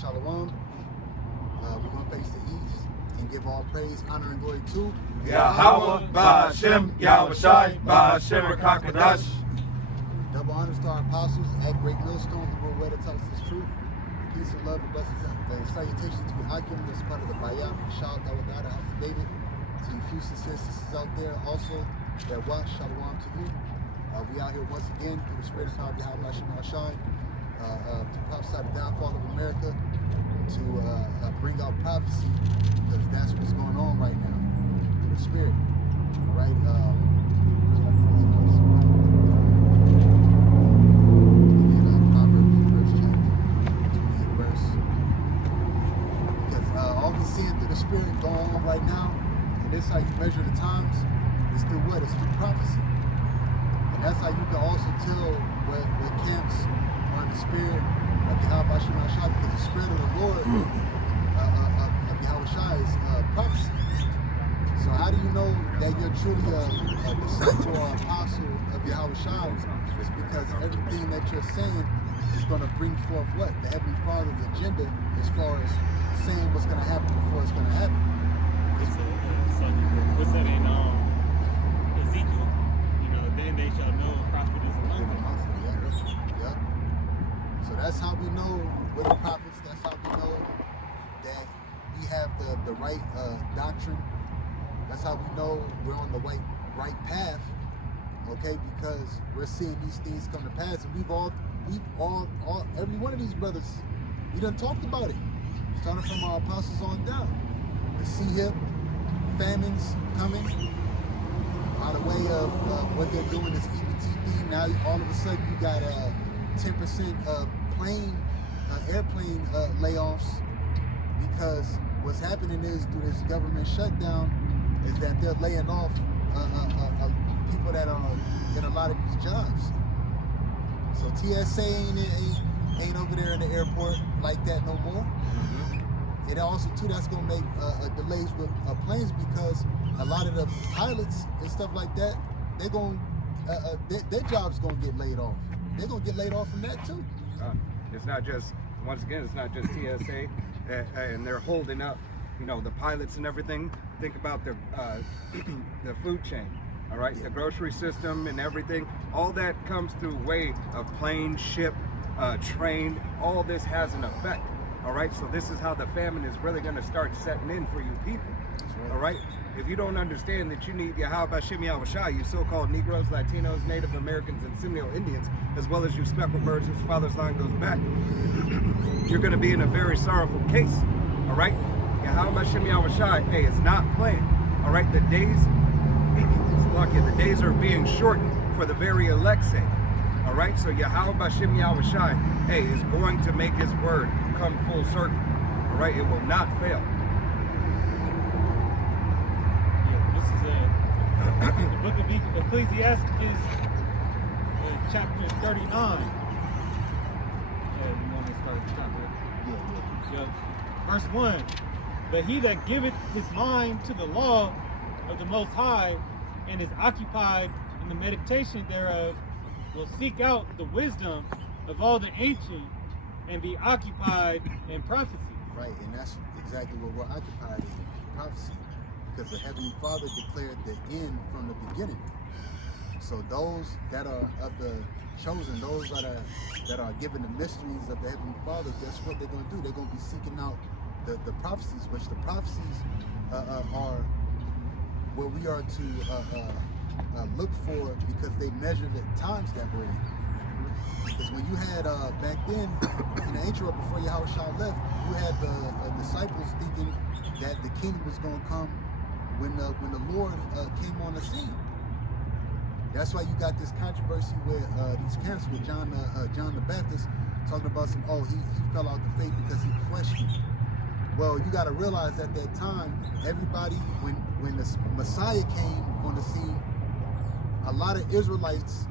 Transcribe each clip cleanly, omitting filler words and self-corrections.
Shalom, Shalom. We're going to face the east and give all praise, honor, and glory to Yahweh, Ba'ashem, Yahushai, Ba'ashem, Rakakadash. Double honors to our apostles at Great Millstone who were way to tell us this truth. Peace and love and blessings and salutations to Hakim, that's part of the Bayam, shout out with the house of David. To you few sincere sisters out there also that watch, Shalom to you. We out here once again through the spirit of power of Yahweh Hashem Shine to prophesy the downfall of America, to bring out prophecy, because that's what's going on right now through the spirit. All right. Spirit going on right now, and this is how you measure the times. It's through what? It's through prophecy, and that's how you can also tell what camps are in the spirit of Yahweh Hashem, because the spirit of the Lord of Yahweh Shai is prophecy. So how do you know that you're truly a disciple or apostle of Yahweh Shai? It's because everything that you're saying is going to bring forth what? The Heavenly Father's agenda as far as saying what's going to happen before it's going to happen. So what's that in Ezekiel? Then they shall know a prophet is among them. Yeah. So that's how we know we're the prophets. That's how we know that we have the right doctrine. That's how we know we're on the right path. Okay, because we're seeing these things come to pass, and we've all every one of these brothers, we done talked about it. Starting from our apostles on down. The sea-hip, famines coming, by the way of what they're doing, this EBT. Now all of a sudden you got 10% of airplane layoffs, because what's happening is through this government shutdown is that they're laying off people that are in a lot of these jobs. So TSA ain't over there in the airport like that no more. And also too, that's gonna make delays with planes, because a lot of the pilots and stuff like that, they're going their job's gonna get laid off. They're gonna get laid off from that too. It's not just, once again, it's not just TSA, and they're holding up, the pilots and everything. Think about the food chain. All right, the grocery system and everything, all that comes through way of plane, ship, train. All this has an effect. All right, so this is how the famine is really going to start setting in for you people. Right. All right, if you don't understand that you need Yahweh Hashem Yahushai, you so-called Negroes, Latinos, Native Americans, and Seminole Indians, as well as you speckled birds whose father's line goes back, you're going to be in a very sorrowful case. All right, Yahweh Hashem Yahushai, hey, it's not playing. All right, the days are being shortened for the very elect's sake. All right, so Yahweh Hashem Yahushai, hey, is going to make his word come full circle. All right, it will not fail. Yeah, this is the book of Ecclesiastes, chapter 39. Yeah, you want to start chapter? Yeah. Verse 1. But he that giveth his mind to the law of the Most High, and is occupied in the meditation thereof, will seek out the wisdom of all the ancient, and be occupied in prophecy. Right, and that's exactly what we're occupied in, prophecy. Because the Heavenly Father declared the end from the beginning. So those that are of the chosen, those that are given the mysteries of the Heavenly Father, guess what they're going to do? They're going to be seeking out the prophecies, which the prophecies are where we are to look for, because they measure the times that we're in. Because when you had back then in the ancient world, before Yahushua left, you had the disciples thinking that the kingdom was going to come when the Lord came on the scene. That's why you got this controversy with these camps with John the Baptist talking about he fell out the faith because he questioned. Well, you got to realize at that time, everybody, when the Messiah came on the scene, a lot of Israelites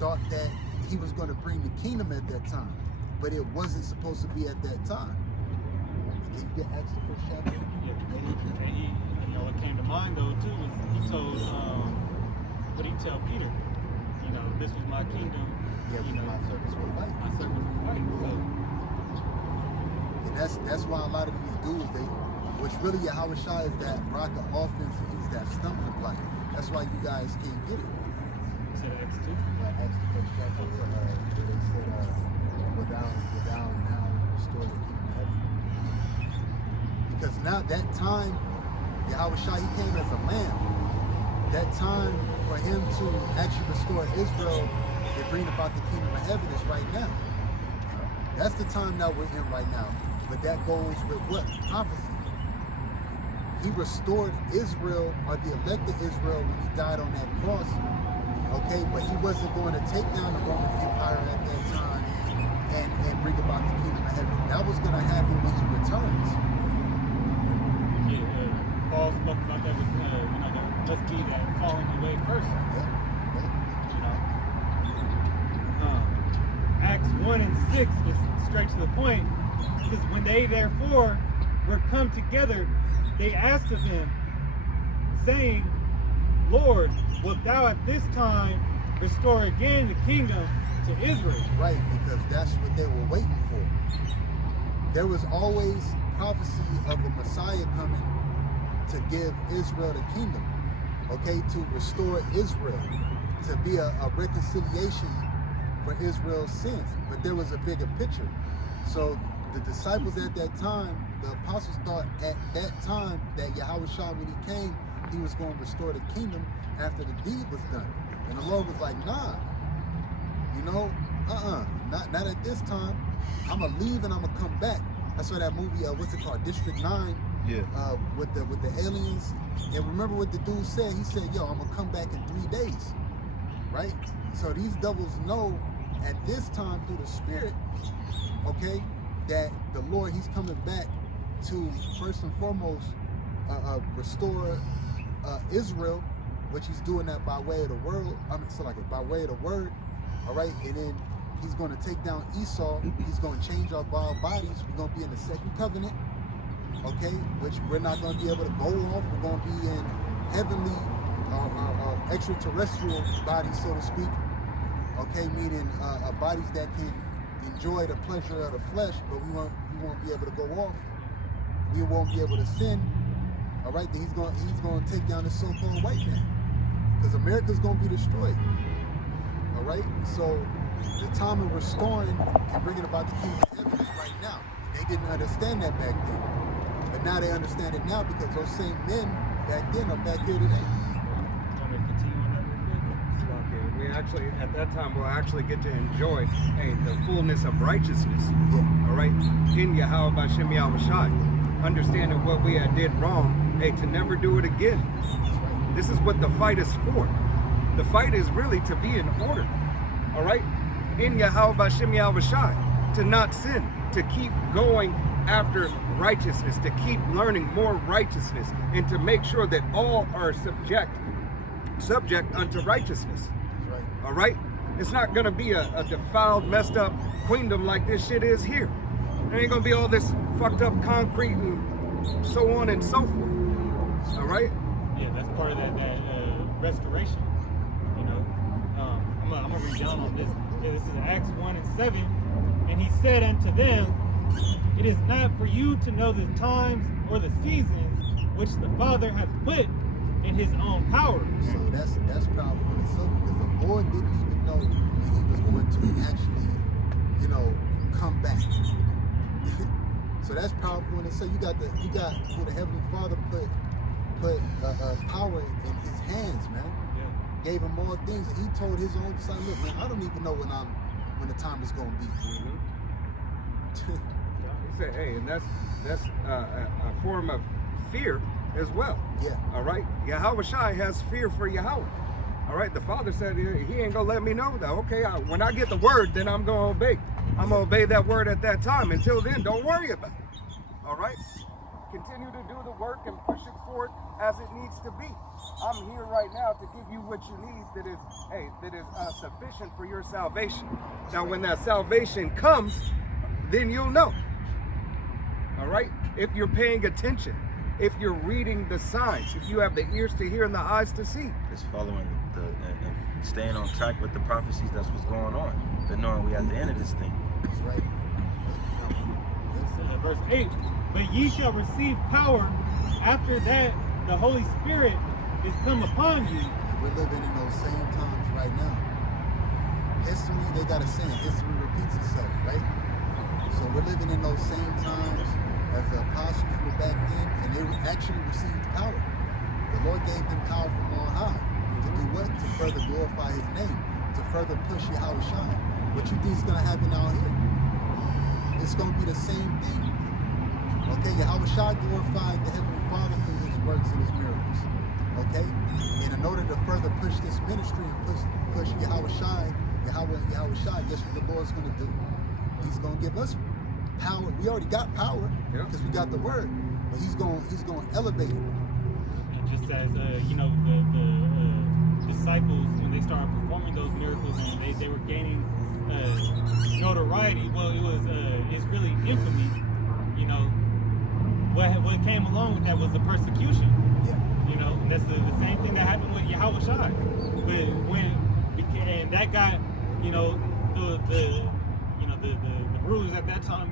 thought that he was going to bring the kingdom at that time, but it wasn't supposed to be at that time. Can you get Acts the first chapter? Yeah, and he, what came to mind though too was he told, what did he tell Peter? This was my kingdom. Yeah, my servants will fight. My servants will fight. So, and that's why a lot of these dudes, which really Yahweh Shai is that rock of offense, and he's that stumbling block. That's why you guys can't get it. You said Acts 2? Acts the first chapter, where they said, without now restore the kingdom of heaven. Because now that time, Yahweh Shai, he came as a lamb. That time for him to actually restore Israel and bring about the kingdom of heaven is right now. That's the time that we're in right now. But that goes with what? Prophecy. He restored Israel, or the elected Israel, when he died on that cross. Okay, but he wasn't going to take down the Roman Empire at that time and bring about the kingdom of heaven. That was going to happen when he returns. Yeah, Paul spoke about that with, let's be that falling away first. Acts 1 and 6 is straight to the point, because when they therefore were come together, they asked of him, saying, Lord, wilt thou at this time restore again the kingdom to Israel? Right, because that's what they were waiting for. There was always prophecy of a Messiah coming to give Israel the kingdom, okay, to restore Israel, to be a reconciliation for Israel's sins. But there was a bigger picture. So the disciples at that time, the apostles thought at that time that Yahweh Shai, when he came, he was going to restore the kingdom after the deed was done. And the Lord was like, nah, not at this time. I'm going to leave and I'm going to come back. That's why that movie, what's it called, District 9, with the aliens. And remember what the dude said? He said, yo, I'm going to come back in 3 days, right? So these devils know at this time through the Spirit, okay, that the Lord, he's coming back to first and foremost restore Israel, which he's doing that by way of the world. By way of the word, all right. And then he's going to take down Esau. He's going to change our vile bodies. We're going to be in the second covenant, okay, which we're not going to be able to go off. We're going to be in heavenly, extraterrestrial bodies, so to speak. Okay, meaning bodies that can enjoy the pleasure of the flesh, but we won't be able to go off. We won't be able to sin. All right, then he's going to take down the so-called white man, because America's going to be destroyed. All right, so the time of restoring and bringing about the kingdom of heaven is right now. They didn't understand that back then, but now they understand it now, because those same men back then are back here today. We actually, at that time, will actually get to enjoy the fullness of righteousness. All right, in Yahweh B'Shem Yahweh Shai, understanding what we had did wrong, to never do it again. This is what the fight is for. The fight is really to be in order. All right, in Yahweh B'Shem Yahweh Shai, to not sin, to keep going after righteousness, to keep learning more righteousness, and to make sure that all are subject unto righteousness. All right, it's not gonna be a defiled, messed up queendom like this shit is here. There ain't gonna be all this fucked up concrete and so on and so forth. All right. Yeah, that's part of that restoration. I'm gonna read down on this. Yeah, this is Acts 1 and 7, and he said unto them, "It is not for you to know the times or the seasons which the Father hath put in his own power." So that's powerful in itself, because the Lord didn't even know that he was going to actually, come back. So that's powerful in itself. You got who the Heavenly Father put power in his hands, man. Yeah. Gave him all things, and he told his own disciples, "Look, man, I don't even know when the time is going to be." He said, "Hey, and that's a form of fear as well." Yeah. All right. Yahweh Shai has fear for Yahweh. All right. The Father said he ain't gonna let me know that. Okay. When I get the word, then I'm gonna obey. I'm gonna obey that word at that time. Until then, don't worry about it. All right. Continue to do the work and push it forth as it needs to be. I'm here right now to give you what you need that is sufficient for your salvation. Now, when that salvation comes, then you'll know. All right. If you're paying attention. If you're reading the signs, if you have the ears to hear and the eyes to see. Just following and staying on track with the prophecies, that's what's going on. But knowing we at the end of this thing. That's right. Verse verse 8. But ye shall receive power. After that, the Holy Spirit is come upon you. We're living in those same times right now. History, they got a saying, history repeats itself, right? So we're living in those same times as the apostles were back then, and they actually received power. The Lord gave them power from on high. To do what? To further glorify his name, to further push Yahweh Shai. What you think is going to happen out here? It's going to be the same thing. Okay, Yahweh Shai glorified the Heavenly Father through his works and his miracles. Okay? And in order to further push this ministry and push Yahweh Shai, guess what the Lord's going to do? He's going to give us power. We already got power because we got the word, but he's going to elevate it. And just as the disciples, when they started performing those miracles and they were gaining notoriety, well, it's really infamy. You know, what came along with that was the persecution. Yeah. You know, and that's the same thing that happened with Yahweh Shai. And that got, the rulers at that time,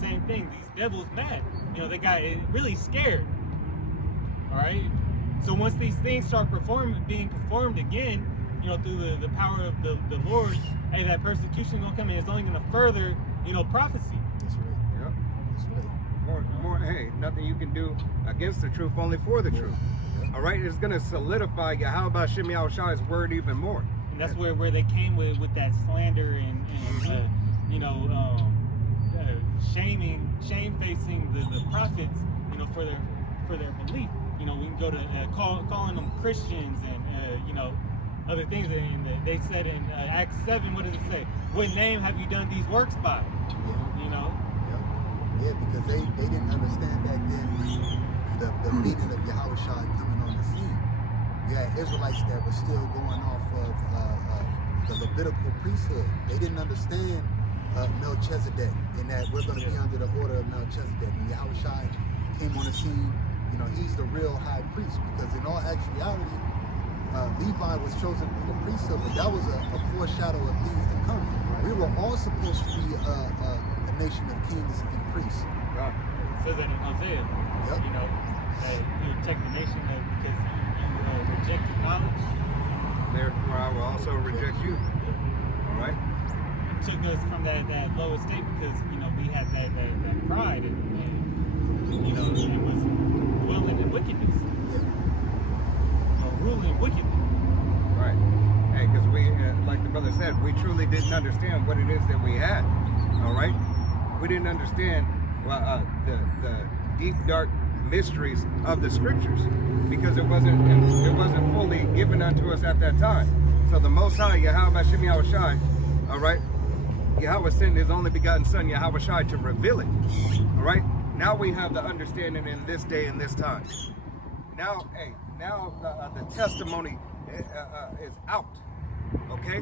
same thing. These devils mad. They got really scared. All right. So once these things start being performed again, through the power of the Lord, hey, that persecution gonna come in. It's only gonna further, prophecy. That's right. Yep. That's right. More. Hey, nothing you can do against the truth, only for the truth. All right. It's gonna solidify Yahweh Shem Shai's word even more. And that's where they came with that slander and shamefacing the prophets, for their belief. We can go to calling them Christians and other things. And they said in Acts 7, what does it say? What name have you done these works by? Yeah, because they didn't understand back then the meaning of Yahweh Shai coming on the scene. You had Israelites that were still going off of the Levitical priesthood. They didn't understand Melchizedek, and that we're going to be under the order of Melchizedek. When Yahweh Shai came on the scene, he's the real high priest, because in all actuality, Levi was chosen for the priesthood, but that was a foreshadow of things to come. We were all supposed to be a nation of kings and priests. Right. It says that in Hosea. Yep. That you'll take the nation because you rejected knowledge. Therefore, I will also reject you. All right. It took us from that lower state because we had that pride and it was dwelling in wickedness. Ruling wickedly. Right. Hey, because we, like the brother said, we truly didn't understand what it is that we had. All right. We didn't understand the deep, dark mysteries of the scriptures, because it wasn't fully given unto us at that time. So the Most High, Yahweh Shem Shai, all right, Yahweh sent his only begotten Son, Yahweh Shai, to reveal it. All right. Now we have the understanding in this day and this time. Now, the testimony is out. Okay.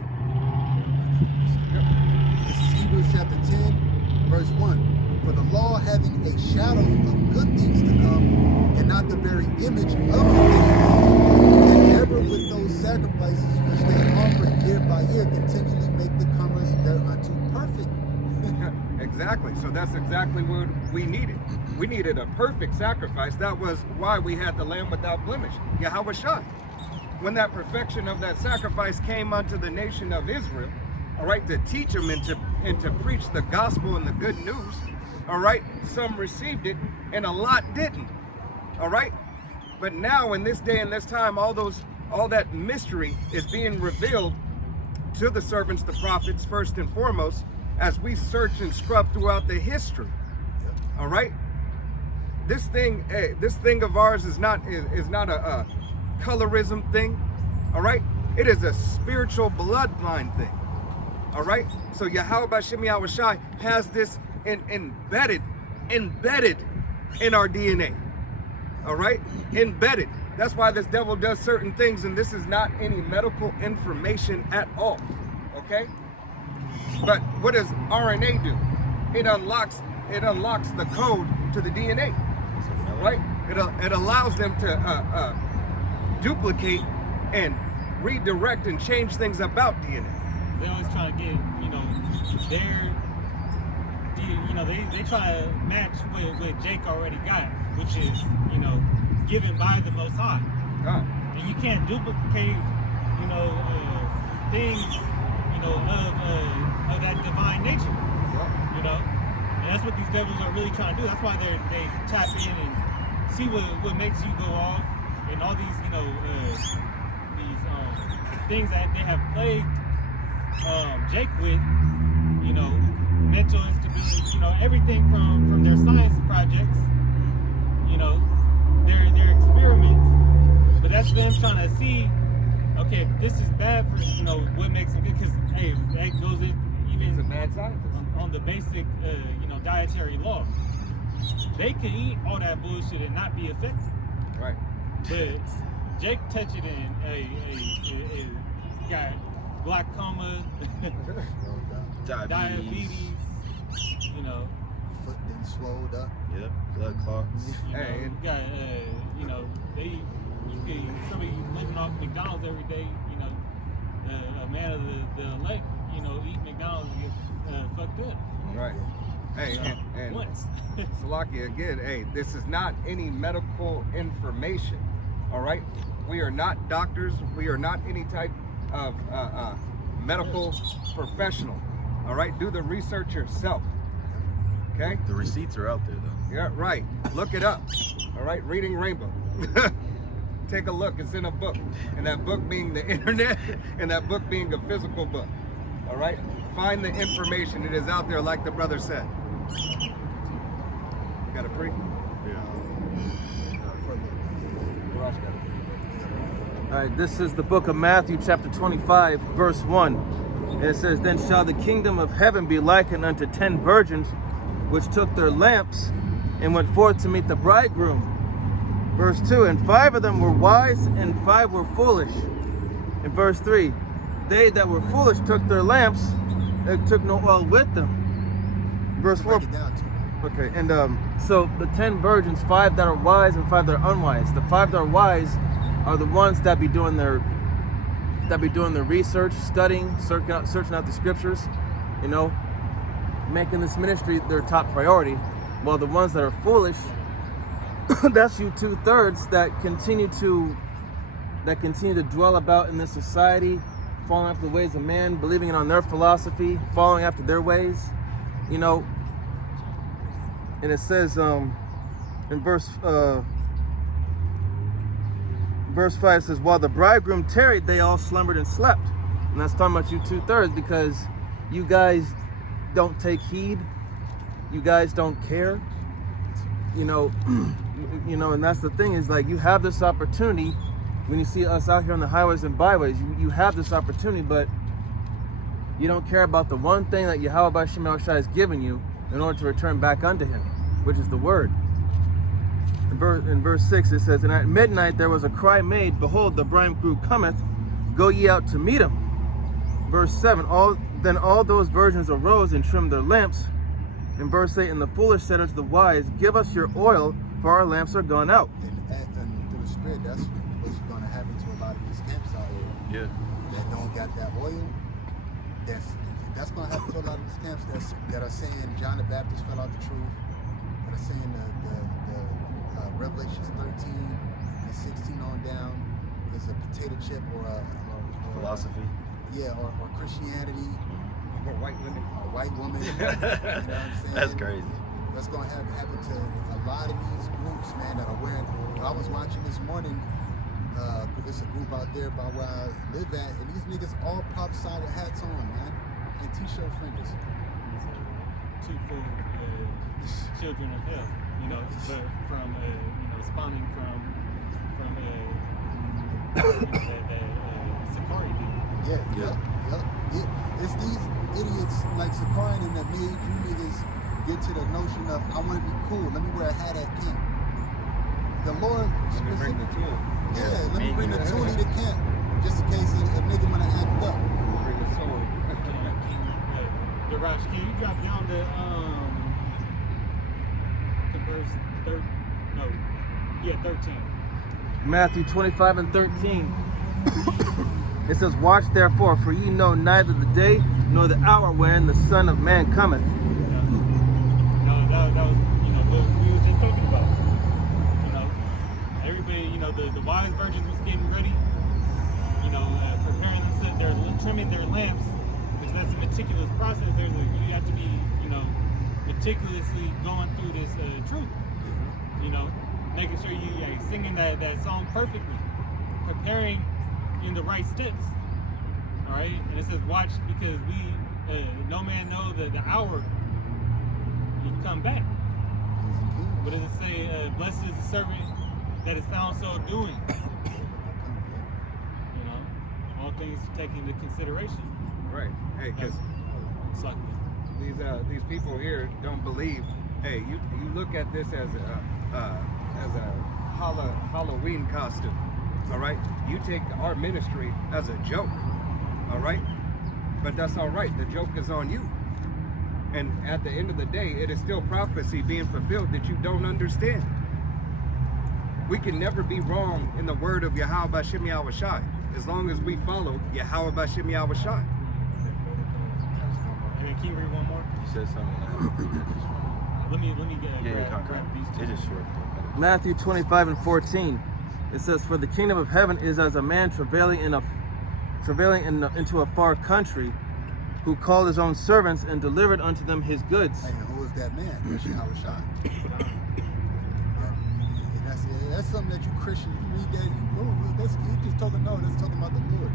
This is Hebrews chapter 10, verse 1. For the law having a shadow of good things to come, and not the very image of the things, can never with those sacrifices which they offer year by year continually make the comers thereunto perfect. Exactly. So that's exactly what we needed. We needed a perfect sacrifice. That was why we had the Lamb without blemish, Yahweh Shai. When that perfection of that sacrifice came unto the nation of Israel, all right, to teach them and to preach the gospel and the good news, all right, some received it and a lot didn't, all right. But now in this day and this time, all that mystery is being revealed to the servants, the prophets, first and foremost, as we search and scrub throughout the history. All right. This thing of ours is not a colorism thing. All right. It is a spiritual bloodline thing. All right. So Yahweh Shem Shai has this embedded in our DNA. All right. Embedded. That's why this devil does certain things, and this is not any medical information at all. Okay. But what does RNA do? It unlocks the code to the DNA, right? It allows them to duplicate and redirect and change things about DNA. They always try to get their you know, they try to match what Jake already got, which is, you know, given by the Most High. God. And you can't duplicate, you know, things, you know, of that divine nature, you know. And that's what these devils are really trying to do. That's why they tap in and see what makes you go off, and all these, you know, these things that they have plagued Jake with, you know, mental instability, you know, everything from their science projects, you know, their experiments. But that's them trying to see, okay, if this is bad for, you know, what makes it good, because, hey, that goes in He's a even mad scientist. on the basic, you know, dietary law. They could eat all that bullshit and not be affected. Right. But Jake touched it in got glaucoma, diabetes, you know. Foot then swelled up. Yep, blood clots. You know, Hey, you got, you know, somebody living off McDonald's every day, you know, a man of the elect, you know, eat McDonald's and get fucked up. Right. Hey, and Once. Salaki, again, hey, this is not any medical information, all right? We are not doctors. We are not any type of medical professional, all right? Do the research yourself, okay? The receipts are out there though. Yeah, right. Look it up, all right? Reading Rainbow. Take a look. It's in a book, and that book being the internet, and that book being a physical book, all right? Find the information. It is out there, like the brother said. You got a pre? All right, this is the book of Matthew, chapter 25, verse 1. And it says, "Then shall the kingdom of heaven be likened unto 10 virgins, which took their lamps and went forth to meet the bridegroom." Verse 2, "And 5 of them were wise, and 5 were foolish." In verse 3, "They that were foolish took their lamps, and took no oil with them." Verse 4, Break it down to okay, and so the 10 virgins, 5 that are wise and 5 that are unwise. The 5 that are wise are the ones that be doing their research, studying, searching out the scriptures, you know, making this ministry their top priority. While the ones that are foolish, that's you 2/3 that continue to dwell about in this society, following after the ways of man, believing in on their philosophy, following after their ways, you know. And it says in verse 5, it says, "While the bridegroom tarried, they all slumbered and slept." And that's talking about you 2/3, because you guys don't take heed, you guys don't care, you know. You know, and that's the thing, is like, you have this opportunity when you see us out here on the highways and byways. You have this opportunity, but you don't care about the one thing that Yahweh B'Shem Yahushua has given you in order to return back unto him, which is the word. In verse 6 it says, "And at midnight there was a cry made, Behold, the bridegroom cometh, go ye out to meet him." Verse 7, Then all those virgins arose and trimmed their lamps. In verse 8, "And the foolish said unto the wise, Give us your oil, for our lamps are gone out." and through the Spirit, that's what's going to happen to a lot of these camps out here. Yeah. That don't got that oil. That's going to happen to a lot of these camps that are saying John the Baptist fell out the truth. That are saying the Revelations 13 and 16 on down is a potato chip or a Philosophy. Yeah, or Christianity. Or white women. A white woman. You know what I'm saying? That's crazy. That's going to happen to a lot of these groups, man, that are wearing. I was watching this morning. It's a group out there by where I live at, and these niggas all prophesy with hats on, man, and t-shirt fringes. Two full children of hell, you know, but from you know, spawning from Sakari dude. Yeah. It's these idiots like Sakari and them that made you niggas get to the notion of, I want to be cool, let me wear a hat at camp. The Lord Let me bring the tool. let me bring the toolie to camp, just in case a nigga wanna act up. Bring the sword. Darash, can you drop down the verse 13? Matthew 25 and 13. It says, "Watch therefore, for ye know neither the day nor the hour wherein the Son of Man cometh." the wise virgins was getting ready, preparing themselves, they're trimming their lamps, because that's a meticulous process. You have to be, meticulously going through this truth, making sure you singing that song perfectly, preparing in the right steps. All right, and it says, watch, because no man know the hour you come back. What does it say? Blessed is the servant that is found so doing. All things taken into consideration. Right. Hey, because these people here don't believe. Hey, you look at this as a Halloween costume. All right. You take our ministry as a joke. All right. But that's all right. The joke is on you. And at the end of the day, it is still prophecy being fulfilled that you don't understand. We can never be wrong in the word of Yahweh B'Shem Yahweh Shai, as long as we follow Yahweh B'Shem Yahweh Shai. And can you read one more? You said something. Let me grab these two. It is short. Matthew 25:14. It says, "For the kingdom of heaven is as a man travailing into a far country, who called his own servants and delivered unto them his goods." And who is that man? That's Yahweh Shai. And that's something that you Christians read that. He just talking. No, that's talking about the Lord.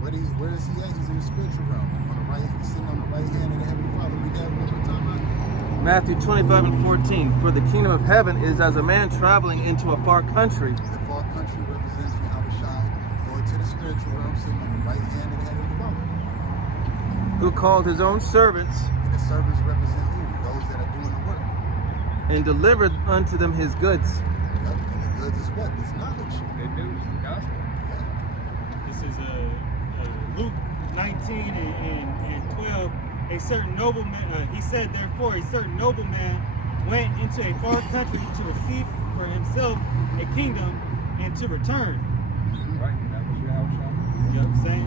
Where is he at? He's in the spiritual realm. On the right, he's sitting on the right hand of the Heavenly Father. Read that one more time. Matthew 25:14. "For the kingdom of heaven is as a man traveling into a far country." The far country represents Yahweh Shai, going to the spiritual realm, sitting on the right hand of the Heavenly Father. "Who called his own servants And the servants represent who? Those that are doing the work. and delivered unto them his goods." Yep. And the goods is what? It's knowledge. Good news, the gospel. This is Luke 19 and 12. A certain nobleman, he said, therefore, a certain nobleman went into a far country to receive for himself a kingdom and to return. Right? That was Yahweh Shai. Yep, same.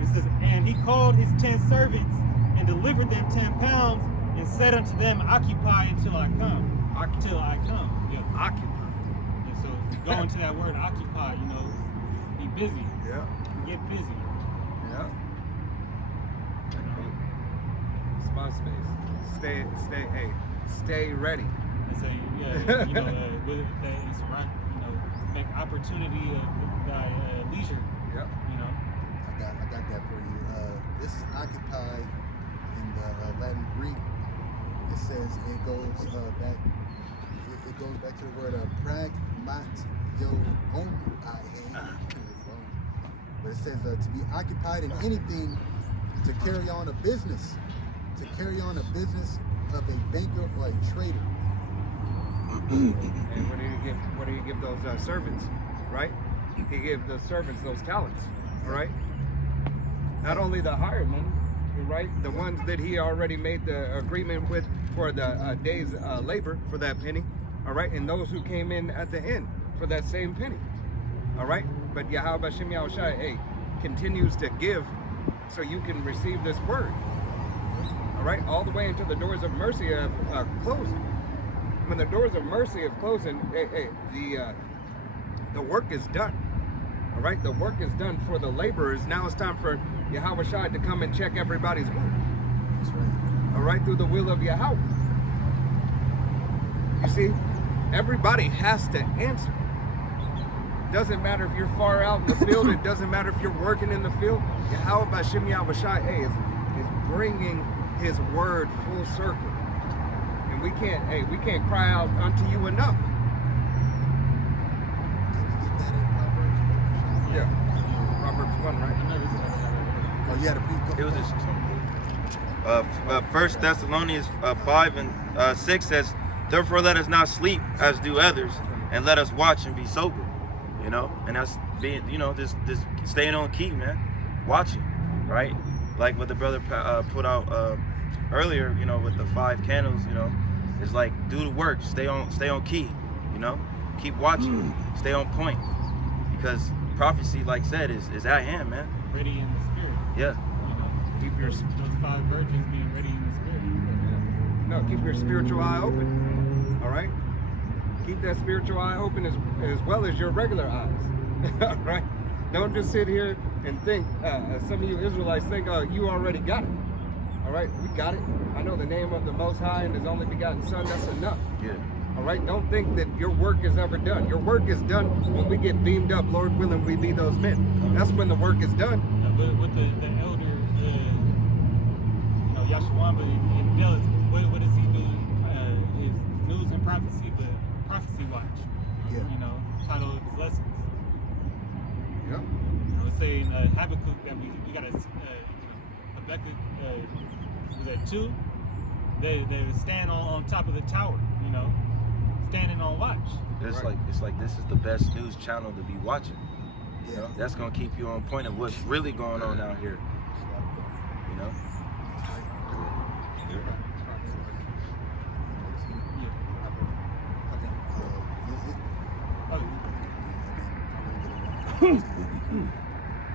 It says, and he called his 10 servants and delivered them 10 pounds and said unto them, occupy until I come. Till I come. Yep. Occupy. And so if you go into that word occupy, be busy. Yeah. Get busy. Yeah. Spot space. Stay ready. And so with that it's right, make opportunity of thy leisure. Yep. I got that for you. This is occupy in the Latin Greek. It says it goes back. It goes back to the word but it says to be occupied in anything, to carry on a business, of a banker or a trader. And what do you give those servants, right? He gave the servants those talents, all right? Not only the hired men, right? The ones that he already made the agreement with for the day's labor for that penny, all right? And those who came in at the end for that same penny, all right? But Yahweh B'Shem Yahweh Shai, continues to give so you can receive this word, all right? All the way until the doors of mercy have closed. When the doors of mercy have closed, the work is done. All right, the work is done for the laborers. Now it's time for Yahweh Shai to come and check everybody's work. That's right. All right, through the will of Yahweh. You see, everybody has to answer. Doesn't matter if you're far out in the field. It doesn't matter if you're working in the field. Yahweh B'Shem Yahweh Shai is bringing His word full circle. We can't cry out unto you enough. Yeah. Proverbs 1, right? Oh, yeah, It was just 1 Thessalonians 5 and 6 says, "Therefore let us not sleep as do others, and let us watch and be sober." And that's being, just staying on key, man. Watching, right? Like what the brother put out earlier, with the 5 candles, it's like, do the work, stay on key, keep watching, stay on point, because prophecy, like said, is at hand, man. Ready in the spirit. Yeah. Keep your Those 5 virgins being ready in the spirit. no, keep your spiritual eye open. All right. keep that spiritual eye open as well as your regular eyes. All right? Don't just sit here and think, as some of you Israelites think, oh, you already got it. All right? We got it. I know the name of the Most High and His only begotten Son. That's enough. Yeah. All right? Don't think that your work is ever done. Your work is done when we get beamed up. Lord willing, we be those men. That's when the work is done. But with the elder, Yashawamba and Dallas, what does he do? His news and prophecy, but prophecy watch. Yeah. Title of his lessons. Yep. I would say in Habakkuk that we got a Habakkuk was that 2? They stand on top of the tower, standing on watch. It's like this is the best news channel to be watching. Yeah. That's gonna keep you on point of what's really going on out here. You know?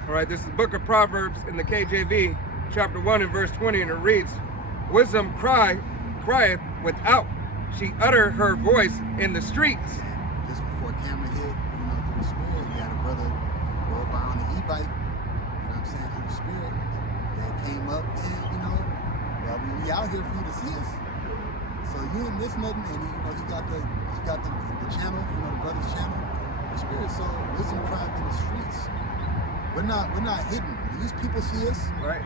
All right, this is the book of Proverbs in the KJV, chapter 1 and verse 20, and it reads, "Wisdom crieth without, she utter her voice in the streets." Just before camera hit, through the spirit, we had a brother roll by on the e-bike, through the spirit, that came up and, we out here for you to see us. So you didn't miss nothing, and he got the channel, the brother's channel, the spirit. So wisdom cried in the streets. We're not hidden. These people see us. Right.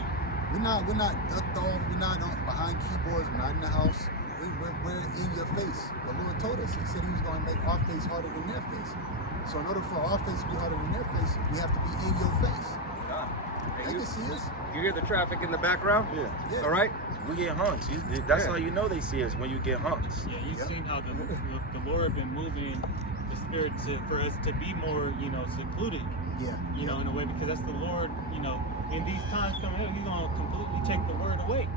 We're not ducked off. We're not behind keyboards. We're not in the house. We're in your face. The Lord told us. He said He was going to make our face harder than their face. So in order for our face to be harder than their face, we have to be in your face. Hey, They can see us. You hear the traffic in the background? Yeah. All right? We get honks. That's Yeah. how you know they see us, when you get honks. Yeah, you've seen how the Lord been moving the spirit for us to be more, secluded. Yeah. In a way, because that's the Lord, in these times coming up, He's gonna completely take the word away,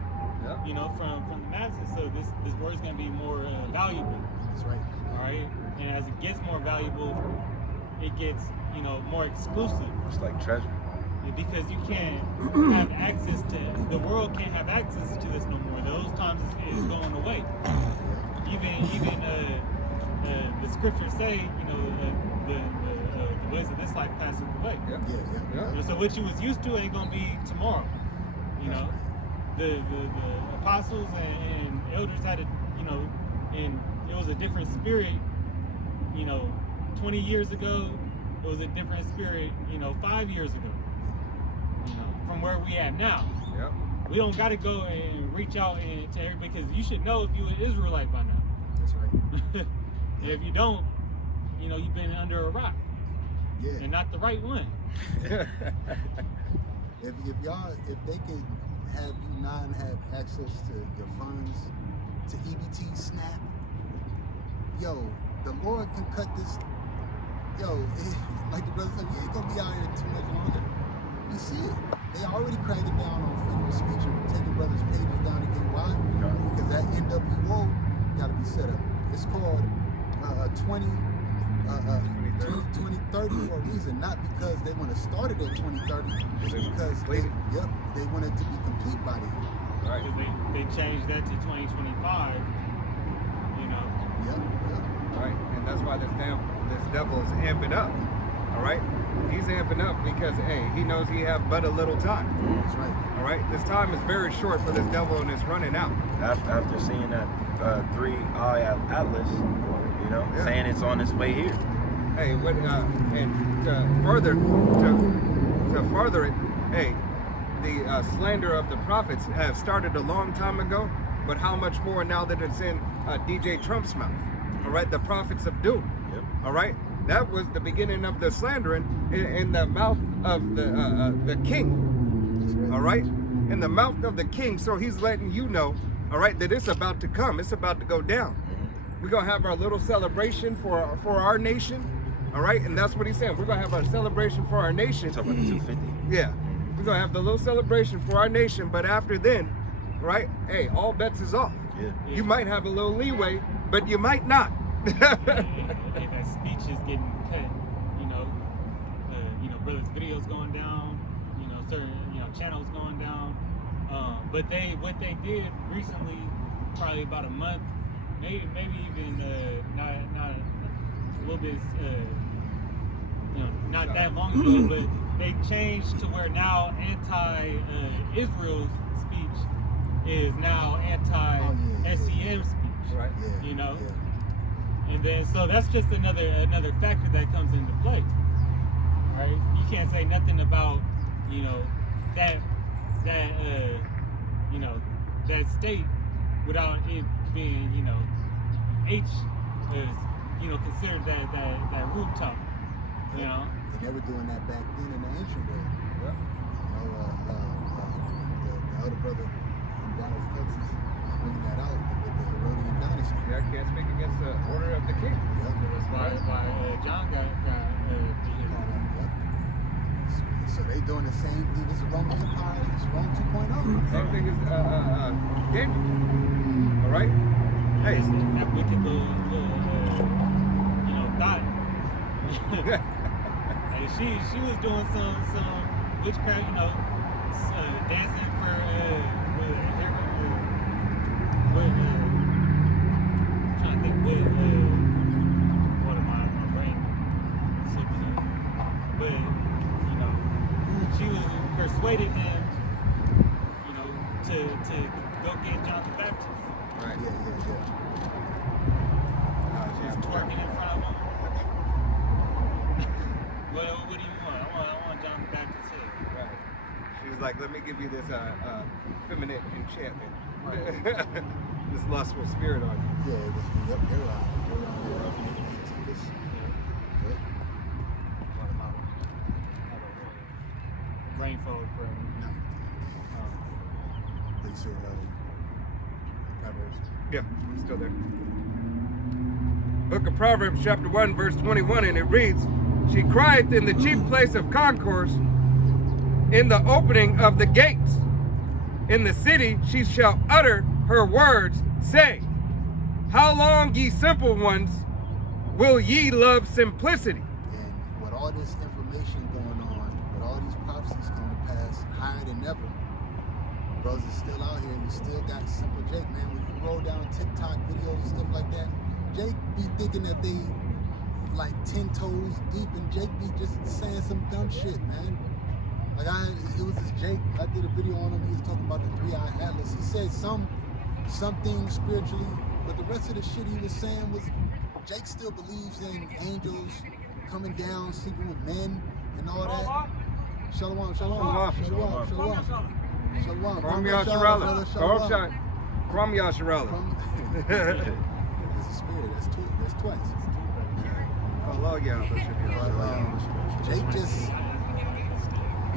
Yep. from the masses. So this word's gonna be more valuable. That's right. All right, and as it gets more valuable, it gets more exclusive. It's like treasure. Because you can't have access to, the world can't have access to this no more. Those times is going away. Even the scriptures say, the ways of this life passeth away. Yeah. Yeah. So what you was used to ain't gonna be tomorrow. The apostles and elders had a, and it was a different spirit. 20 years ago, it was a different spirit. 5 years ago. From where we at now. Yep. We don't got to go and reach out to everybody, because you should know if you're an Israelite by now. That's right. If you don't, you've been under a rock, Yeah. and not the right one. If they can have you not have access to your funds, to EBT, SNAP, the Lord can cut this. Like the brother said, we ain't gonna be out here too much longer. You see it. They already cracked it down on freedom of speech and taking brothers' pages down again. Why? Because that NWO got to be set up. It's called 2030 for a reason, not because they want to start it at 2030. It's because they want it to be complete by then. Right. Because they changed that to 2025. Yep. Right. And that's why this devil is amping up. All right? He's amping up because, hey, he knows he have but a little time. That's right. All right? This time is very short for this devil, and it's running out. After seeing that 3-eye atlas, saying it's on its way here. Hey, what? And to further it, hey, the slander of the prophets has started a long time ago, but how much more now that it's in DJ Trump's mouth? All right, the prophets of doom. Yep. All right, that was the beginning of the slandering in the mouth of the king. That's right. All right, in the mouth of the king. So he's letting you know, all right, that it's about to come. It's about to go down. We're gonna have our little celebration for our nation. All right, and that's what he's saying. We're gonna have our celebration for our nation. Talking about the 250. Yeah, we're gonna have the little celebration for our nation. But after then, right? Hey, all bets is off. Yeah. You might have a little leeway, but you might not. If that speech is getting cut, brothers' videos going down, certain channels going down. But what they did recently, probably about a month, maybe even not a little bit, not that long ago, but they changed to where now anti-Israel speech is now anti-SEM speech. Right. Yeah, You know? Yeah. And then so that's just another factor that comes into play. Right? You can't say nothing about, that that state without it being, H is, considered that rooftop. And they were doing that back then in the ancient world. Yeah. The elder brother from Dallas, Texas, bringing that out with the Herodian dynasty. Yeah, can't speak against the order of the king. Yep. That's why John got beat. So they doing the same thing as the Roman Empire. It's Rome 2.0. Same thing as David. All right. Hey. That wicked little thought. And she was doing some witchcraft, dancing for trying to think what am my brain slipping up. But she was persuaded him, to go get John the Baptist. Right. Yeah. She's twerking in front of him. Well, what do you want? I want John the Baptist here. Right. She was like, let me give you this feminine enchantment. This lustful spirit on you. Yeah, it was yep, they're out. This. Good. Rainfall for No. Lisa, Proverbs. Yeah, I'm still there. Book of Proverbs, chapter 1, verse 21, and it reads, she crieth in the chief place of concourse, in the opening of the gates. In the city she shall utter her words, saying, how long, ye simple ones, will ye love simplicity? And with all this information going on, with all these prophecies coming to pass, higher than ever, brothers are still out here, and you still got Simple Jake, man. When you roll down TikTok videos and stuff like that, Jake be thinking that they like 10 toes deep, and Jake be just saying some dumb shit, man. Like it was this Jake, I did a video on him, he was talking about the 3-eye atlas. He said something spiritually, but the rest of the shit he was saying was, Jake still believes in angels coming down, sleeping with men and all that. Shalom. Shalom. From Yasharala. From Yasharala. It's a spirit, that's twice. Allah, yeah. Jake just,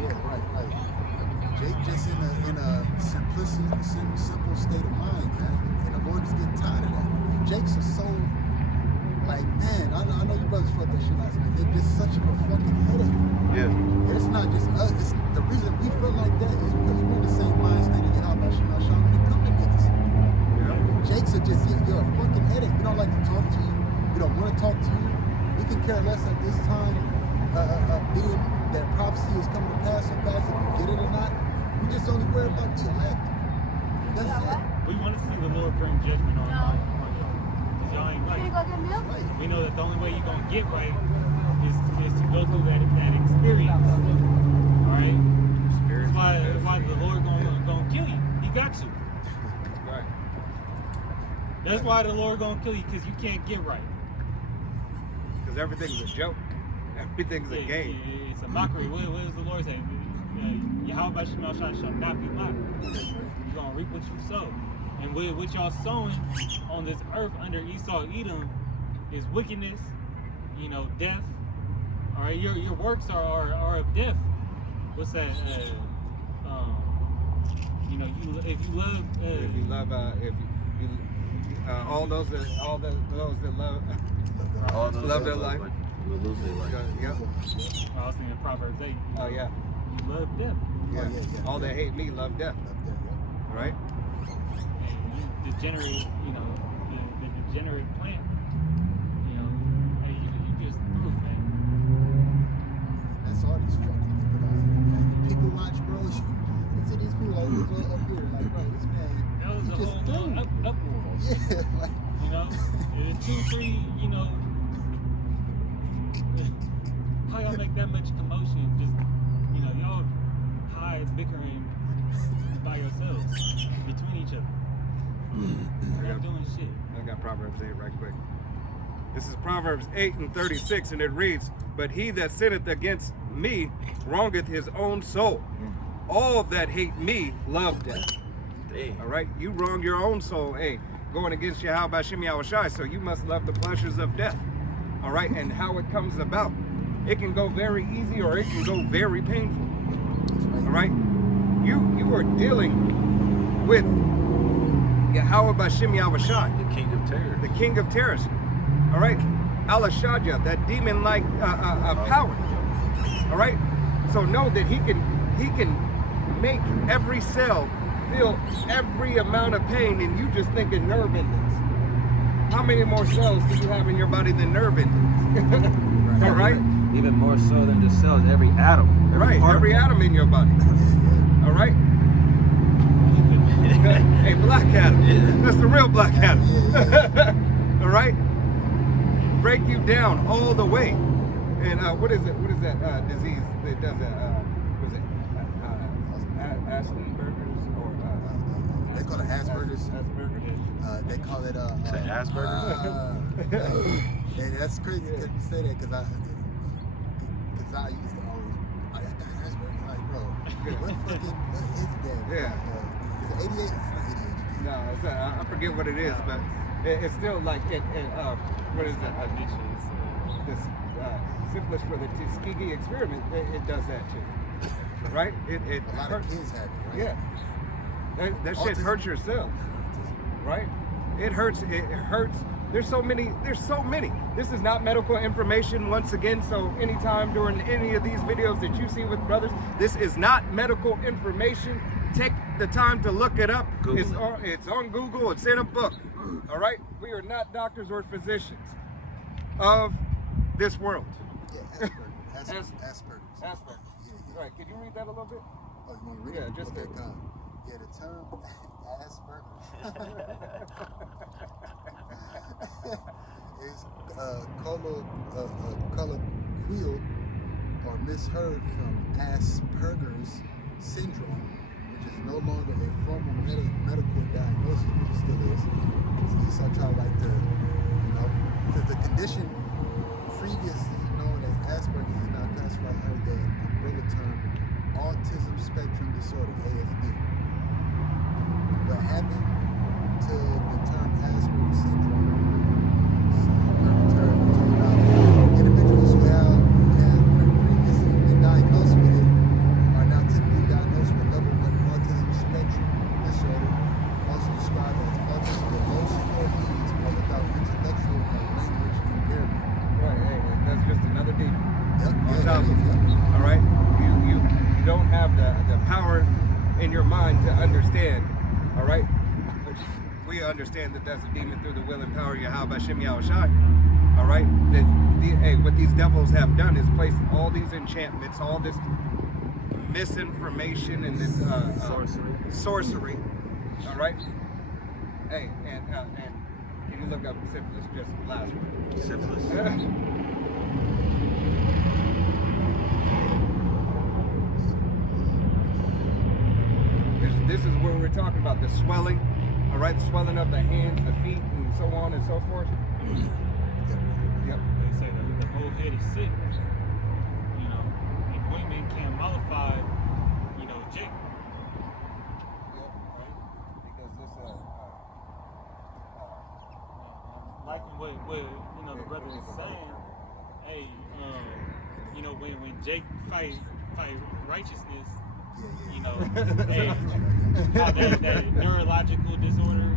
right. Jake just in a simple state of mind, man. And the Lord is getting tired of that. Jake's a soul, like, man, I know you brothers felt that shit last night. They're just such a fucking headache. Yeah. It's not just us. It's, the reason we feel like that is because we're in the same mind state of Yahweh Shema Shah when it comes to niggas. Jake's are just, you're a fucking headache. We don't like to talk to you. We don't want to talk to you. We can care less at this time, being that prophecy is coming to pass so fast, if you get it or not. We just only worry about the elect. That's it. We want to see the Lord bring judgment on y'all. Because y'all ain't right. Right. We know that the only way you're going to get right is to go through that experience. Alright? That's why the Lord gonna kill you. He got you. Right. That's why the Lord gonna kill you, because you can't get right. Because everything's a joke. Everything's a game. It's a mockery. What does the Lord say? Yahweh Shema Shah shall not be mocked. You're going to reap what you sow. And what y'all sowing on this earth under Esau Edom is wickedness, death. All right, your works are of death. What's that? If you love all those that love their life. Will lose their life. Yep. I was thinking Proverbs 8. Oh yeah. You love death. Yeah. All that hate me love death. Right? And you degenerate, the degenerate plant. Hey, you just prove, man. That's all these fucking people out here, man. People watch, bro. You see these people like up here, like, bro, this man, That was he a just whole threw. uproar. Yeah, like, 2, 3, you know, how y'all make that much commotion? Just, you know, y'all high bickering by yourselves between each other. Y'all doing shit. I got Proverbs 8 right quick. This is Proverbs 8:36, and it reads, "But he that sinneth against me wrongeth his own soul. All that hate me love death." Damn. All right, you wrong your own soul, hey, going against Yahweh Shem Yahushai, so you must love the pleasures of death. All right, and how it comes about. It can go very easy or it can go very painful. All right, you are dealing with Yahweh Shem Yahushai, The king of terror. the king of terrors. All right, Alashadja, that demon-like power. All right, so know that he can make every cell feel every amount of pain, and you just thinking nerve endings. How many more cells do you have in your body than nerve endings? All right, Even more so than just cells, every atom. right, every atom in your body. All right. Hey, Black Adam. That's the real Black Adam. All right. Break you down all the way. And what is it? What is that disease that does that? What is it? Asperger's or They call it Asperger's. Asperger's. They call it Say Asperger's? And that's crazy because you say that because I used to always I got Asperger's. Like, bro, what is that? Yeah. Is it 88? It's not 88. No, it's, I forget what it is, but it's still like what is it? This syphilis for the Tuskegee experiment. It does that too, right? It A lot of hurts. kids have it, right? Yeah, that shit Autism. hurts your cells, right? It hurts. It hurts. There's so many. This is not medical information once again. So anytime during any of these videos that you see with brothers, this is not medical information. Take the time to look it up. Google It's on Google. It's in a book. All right. We are not doctors or physicians of this world. Yeah, Asperger's. Asperger's. Asperger's. Yeah. Right. Can you read that a little bit? Oh, you want to read Yeah, it? just okay, do it. come. Yeah, the term Asperger's is colloquial or misheard from Asperger's syndrome, which is no longer a formal medical diagnosis, which it still is. So I try like to, because the condition previously known as Asperger's is now classified under the umbrella term autism spectrum disorder, ASD. What happened to the term Asperger's syndrome? Individuals who have previously been diagnosed with it are now typically diagnosed with level 1 autism spectrum disorder, also described as autism with low support needs or without intellectual or language impairment. Right. Hey, that's just another demon. Yep, On yeah, top it of is, it. yep. All right. You don't have the power in your mind to understand. All right. Which we understand that that's a demon through the will and power of Yahweh Shem Yahushai. All right. What these devils have done is placed all these enchantments, all this misinformation, and this sorcery. All right. Hey, and can you look up syphilis? Just last one. Syphilis. This is what we're talking about, the swelling, all right, the swelling of the hands, the feet, and so on and so forth. Yep. They say the whole head is sick. You know, and ointment can't mollify, Jake. Yep, right. Because this, Like what the brother was saying, hey, when Jake fight righteousness, hey, how that neurological disorder,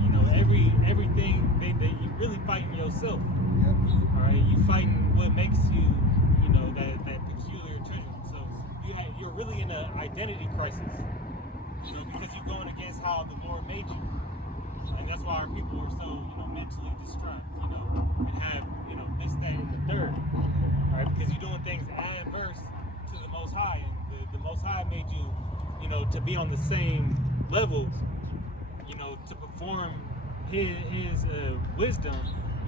everything that you really fighting yourself. yep. All right, you fighting what makes you, that peculiar treasure. So you're really in an identity crisis, because you're going against how the Lord made you, and that's why our people are so, mentally distraught, and have, this, that, and the third. All right, because you're doing things adverse to the Most High, and the Most High made you, to be on the same level, to perform His wisdom,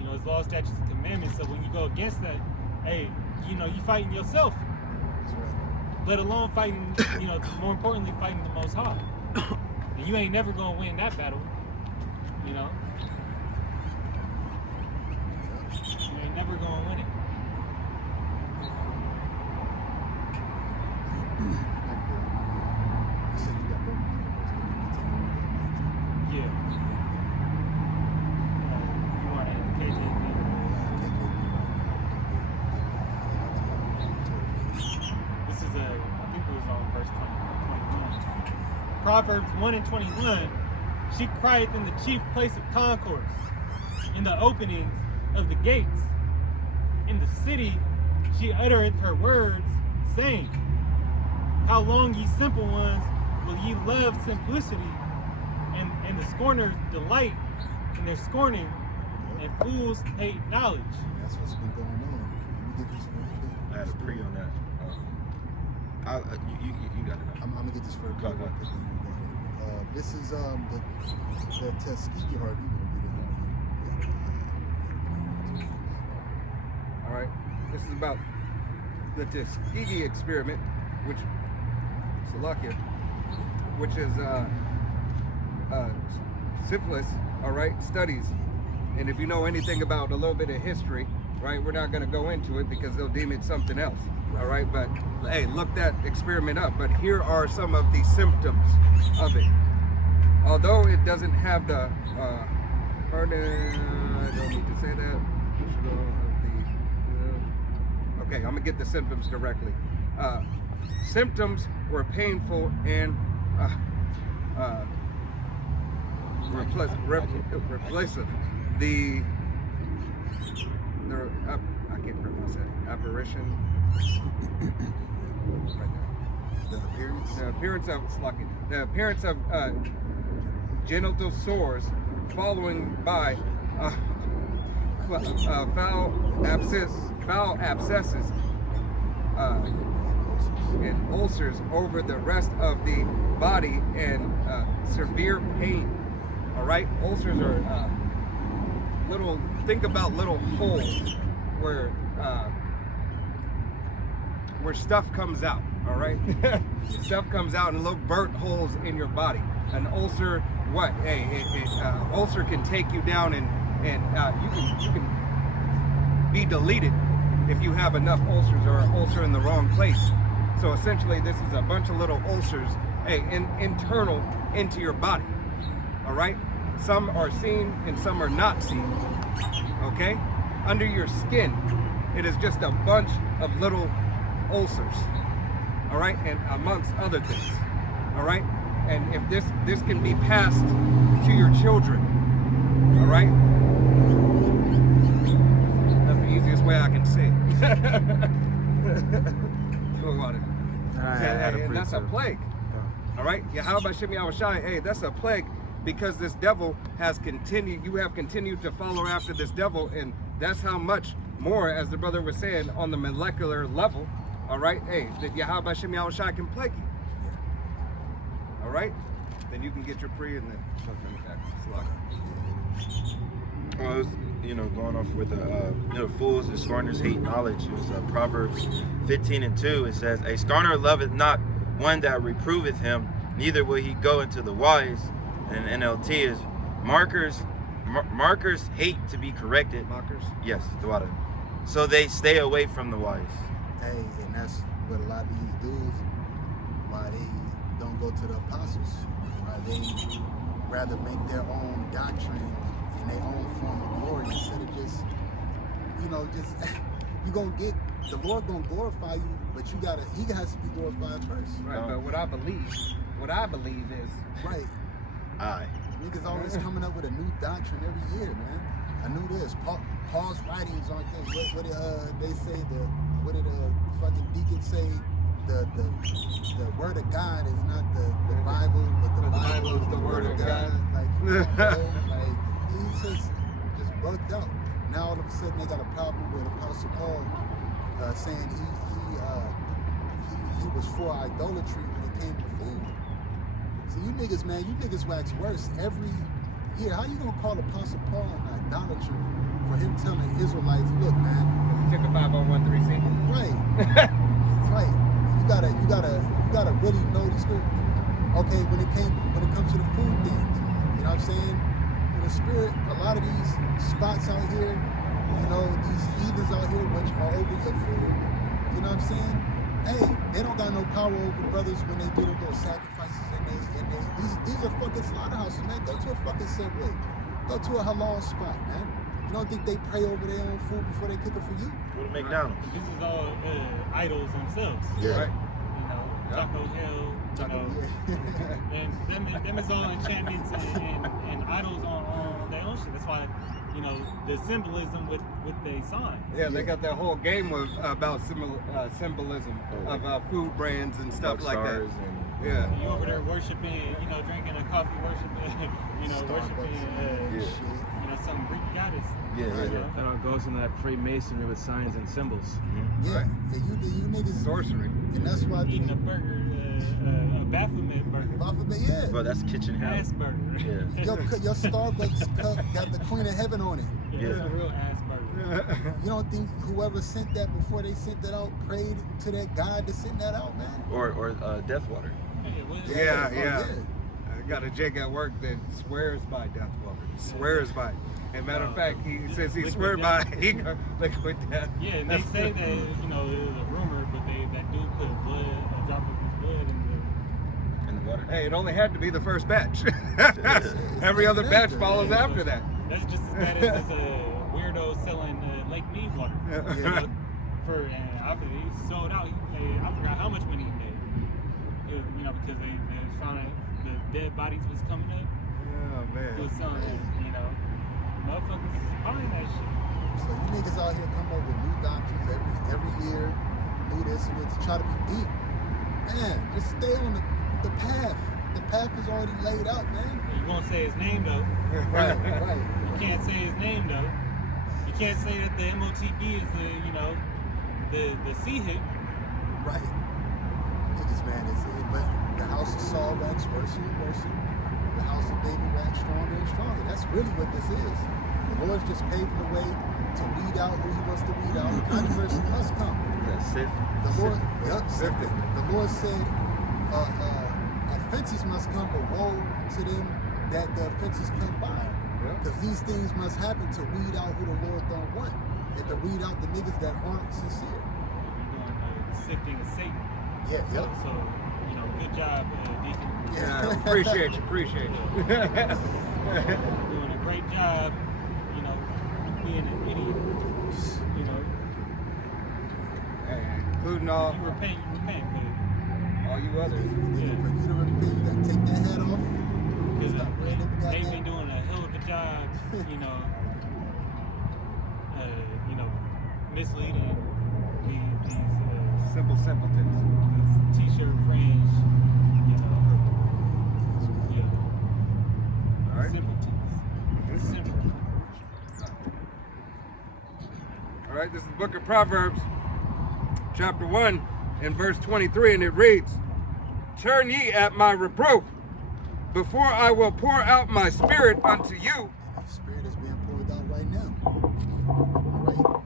You know, his law, statutes, and commandments. So when you go against that, hey, you know, you fighting yourself. That's right. Let alone fighting, you know, more importantly, fighting the Most High. And you ain't never gonna win that battle. You know, you ain't never gonna win it. You said you got both. Yeah. You want to KJV? This is I think it was on verse 21. Proverbs 1 and 21. She crieth in the chief place of concourse, in the openings of the gates. In the city she uttereth her words, saying, how long, ye simple ones, will ye love simplicity? And the scorners delight in their scorning, and fools hate knowledge. That's what's been going on. Let me get this real quick. I had a pre on that. You got it. I'm gonna get this for a couple. Okay. This is the Tuskegee Harvey. All right, this is about the Tuskegee experiment, which Salakia, which is syphilis. All right, studies, and if you know anything about a little bit of history, right, we're not going to go into it because they'll deem it something else. All right, but hey, look that experiment up. But here are some of the symptoms of it. Although it doesn't have the I don't need to say that. Okay, I'm gonna get the symptoms directly. Symptoms were painful and repulsive. I can't pronounce that. Apparition. Right there. The appearance of genital sores following by foul abscesses and ulcers over the rest of the body, and severe pain. All right, ulcers are little. Think about little holes where stuff comes out. All right, stuff comes out and little burnt holes in your body. An ulcer, what? Hey, ulcer can take you down, and you can be deleted if you have enough ulcers, or an ulcer in the wrong place. So essentially, this is a bunch of little ulcers, hey, internal into your body. All right, some are seen and some are not seen. Okay, under your skin, it is just a bunch of little ulcers. All right, and amongst other things. All right, and if this can be passed to your children. All right, that's the easiest way I can say it. And that's a plague. All right, Yahweh Shem Yahushai, hey, that's a plague, because this devil has continued. You have continued to follow after this devil, and that's how much more, as the brother was saying, on the molecular level. All right, hey, that Yahweh Shem Yahushai can plague you. All right, then you can get your pre and then Well, it was, going off with fools and scorners hate knowledge. It was Proverbs 15:2. It says, a scorner loveth not one that reproveth him, neither will he go into the wise. And NLT is markers hate to be corrected. Mockers? Yes, the water. So they stay away from the wise. Hey, and that's what a lot of these dudes, why they don't go to the apostles, why they rather make their own doctrine in their own form of glory, instead of just you gonna get, the Lord gonna glorify you, but he has to be glorified first. Right, but what I believe is Right. Aye. Niggas always coming up with a new doctrine every year, man. I knew this. Paul's writings aren't this. What did they say? What did the fucking deacon say? The word of God is not the Bible, but the Bible is the word of God. Like he's just bugged out. Now all of a sudden they got a problem with Apostle Paul saying he was for idolatry when it came to food. So you niggas, man, wax worse. Every Yeah, how you gonna call Apostle Paul an idolater for him telling Israelites, look, man, He took a 5013C. right, right. You gotta really know the scripture. Okay, when it comes to the food things, you know what I'm saying? In the spirit, a lot of these spots out here, you know, these heathens out here which are over your food, you know what I'm saying? Hey, they don't got no power over brothers when they do those sacrifices and these are fucking slaughterhouses, man. Go to a fucking Subway. Go to a halal spot, man. You don't think they pray over their own food before they cook it for you? Go to McDonald's. This is all idols themselves. Yeah. Right. You know, Yeah. Taco Hell, you know, and them is all enchantments and idols on their own shit. That's why, you know, the symbolism with they signs. Yeah, they got that whole game about symbolism of food brands and stuff like that. Yeah. You over there worshiping, you know, drinking a coffee, worshiping, you know, worshiping, you know, some Greek goddess. Yeah, yeah, yeah. That all goes in that Freemasonry with signs and symbols. Yeah, Right. and you niggas, Sorcery. and that's why Eating a burger, a Baphomet burger, Baphomet, yeah. Bro, that's kitchen hell. ass burger. Yeah. Your Starbucks cup got the Queen of Heaven on it. Yeah, it's a real ass burger. You don't think whoever sent that before they sent that out prayed to that God to send that out, man? Or Death Water. Yeah, Oh, yeah. I got a jig at work that swears by death water. Swears by it. And matter of fact, he says he Liquid swear by death. liquid death. Yeah, and they say that, you know, it was a rumor, but that dude put a drop of his blood In the water. Hey, it only had to be the first batch. Every other batch follows after that. That's just as bad as a weirdo selling Lake Mead water. You know, after he sold out, I forgot how much money he made. You know, because they found out the dead bodies was coming up. Oh man. Was selling it, you know. Motherfuckers is buying that shit. So you niggas out here come up with new doctrines every year, new this and that to try to be deep. Man, just stay on the path. The path is already laid out, man. You won't say his name though. Right, right. You can't say his name though. You can't say that the MOTB is the C hit. Right. Niggas, man, but the house of Saul waxed worse and worse. The house of David waxed stronger and stronger. That's really what this is. The Lord's just paving the way to weed out who he wants to weed out. Controversy must come. That's it. The Lord, Sifted. The Lord said, offenses must come, but woe to them that the offenses come by. Because these things must happen to weed out who the Lord don't want, and to weed out the niggas that aren't sincere. You're doing sifting of Satan. Yeah, So, you know, good job, Deacon. Yeah, appreciate you. Doing a great job, you know, being an idiot. You know, Hey, including all you repent, but all you others. For you to repent, you gotta take that hat off. because Stop random they've goddamn- been doing a hell of a job, you know, misleading these Simple simpletons. t-shirt fringe, you know, yeah, All right. simpletons. Simple. All right, this is the book of Proverbs, chapter 1, and verse 23, and it reads, "Turn ye at my reproof, before I will pour out my spirit unto you." The spirit is being poured out right now. All right? You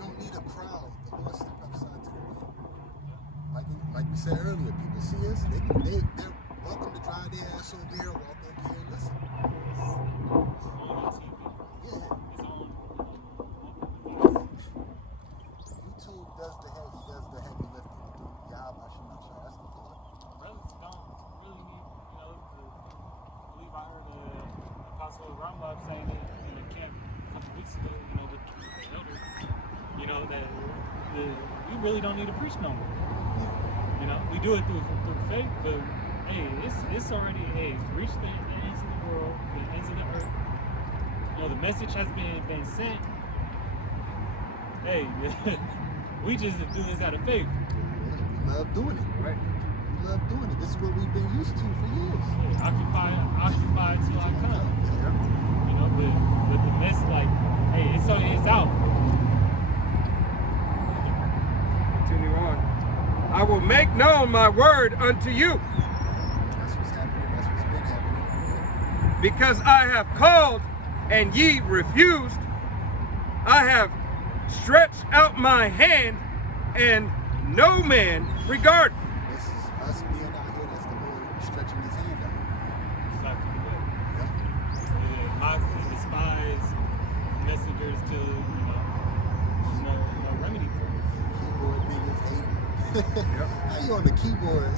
don't need a crowd. The Lord said prophesy to the wind. Like we said earlier, people see us, they're welcome to drive their ass over here, walk over here and listen. It's on TV. Yeah. It's on. YouTube does the heavy lifting. Yahweh Shemashah, that's the Lord. Brothers don't really need, you know, I believe I heard Apostle Rambam saying it in a camp a couple weeks ago, you know, with the elders, you know, that we really don't need to preach no more. You know, we do it through faith, but hey, it's already, it's reached the ends of the world, the ends of the earth. You know, the message has been sent. Hey, we just do this out of faith. We love doing it. Right? We love doing it. This is what we've been used to for years. Yeah, occupy till I come. You know, but the mess, like, hey, it's out. Continue on. "I will make known my word unto you. That's what's happening. That's what's been happening. because I have called and ye refused, I have stretched out my hand and no man regard. This is us being out here. That's the Lord stretching his hand out. Exactly that. Yeah. And mock and despise messengers to, no remedy for it. Keyboard niggas hate. Yep. How you on the keyboard?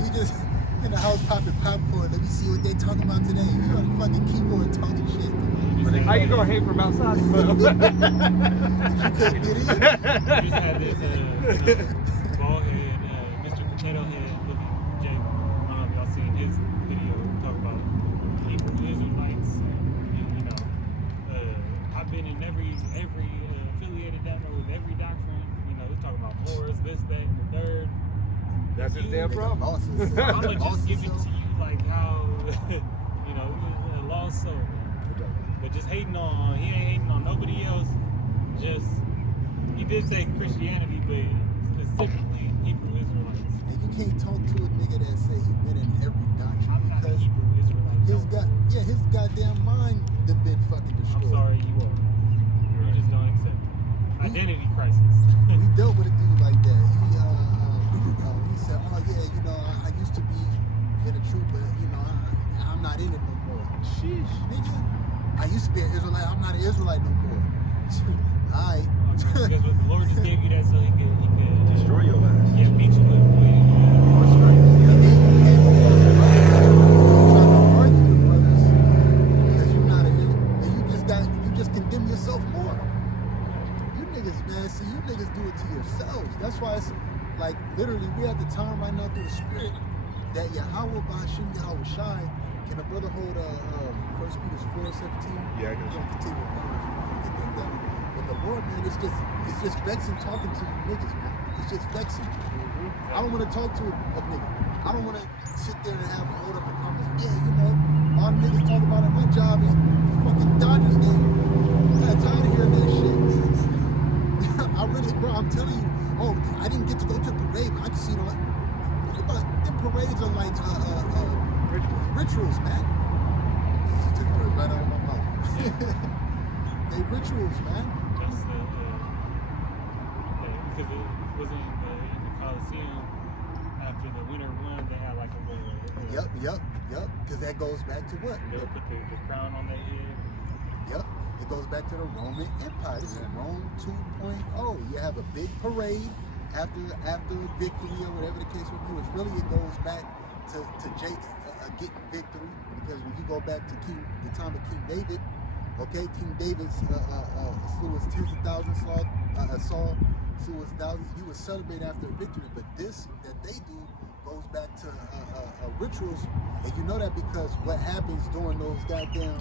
You just in the house popping popcorn. Let me see what they talking about today. You on the fucking keyboard talking shit. How you gonna hate from outside? You couldn't get in. We just had this bald head, Mr. Potato Head looking Jake. I don't know if y'all seen his video talk about Hebrew Israelites. And, I've been in every affiliated down there with every doctrine. We talking about Morris, this, that, and the third. That's his damn problem. Bosses. I'm gonna just give it to you like how a lost soul, man. But just he ain't hating on nobody else. Just he did say Christianity, but specifically Hebrew Israelites. And you can't talk to a nigga that say he been in every doctrine I'm not a because Hebrew Israelite. his goddamn mind done been fucking I'm destroyed. sorry, you are. You just don't accept it. Identity crisis. We dealt with a dude like that. He said, "Oh yeah, I used to be in the truth, but I'm not in it no more." Sheesh, nigga. I used to be an Israelite. I'm not an Israelite no more. Alright. Because what the Lord just gave you that so he could Destroy your ass. yeah, beat you with more stripes. And then you can't go trying to argue with brothers because you're not an Israelite. And you just condemn yourself more. You niggas, man, see, you niggas do it to yourselves. That's why it's like literally we at the time right now through the spirit that Yahweh Bashim Yahweh Shai. Can a brother hold 1 Peter 4:17? Yeah, I got you. Continue to get that down. But the Lord, man, it's just vexing talking to you niggas, man. It's just vexing. I don't want to talk to a nigga. I don't want to sit there and hold up a conversation. Yeah, all niggas talk about it. My job is the fucking Dodgers game. I'm tired of hearing that shit. I really, bro, I'm telling you. Oh, I didn't get to go to the parade, but I can see it on. But the parades are like rituals, man. She took the word right out of my mouth. They rituals, man. That's because it wasn't in the Coliseum after the winter run. They had like a Yep. Because that goes back to what? They'll put the crown on their head. Yep. It goes back to the Roman Empire. This is Rome 2.0. You have a big parade after victory or whatever the case would be. Which really it goes back to getting victory, because when you go back to the time of King David, okay, King David slew his tens of thousands, Saul slew his thousands. You would celebrate after a victory, but this that they do goes back to rituals, and you know that because what happens during those goddamn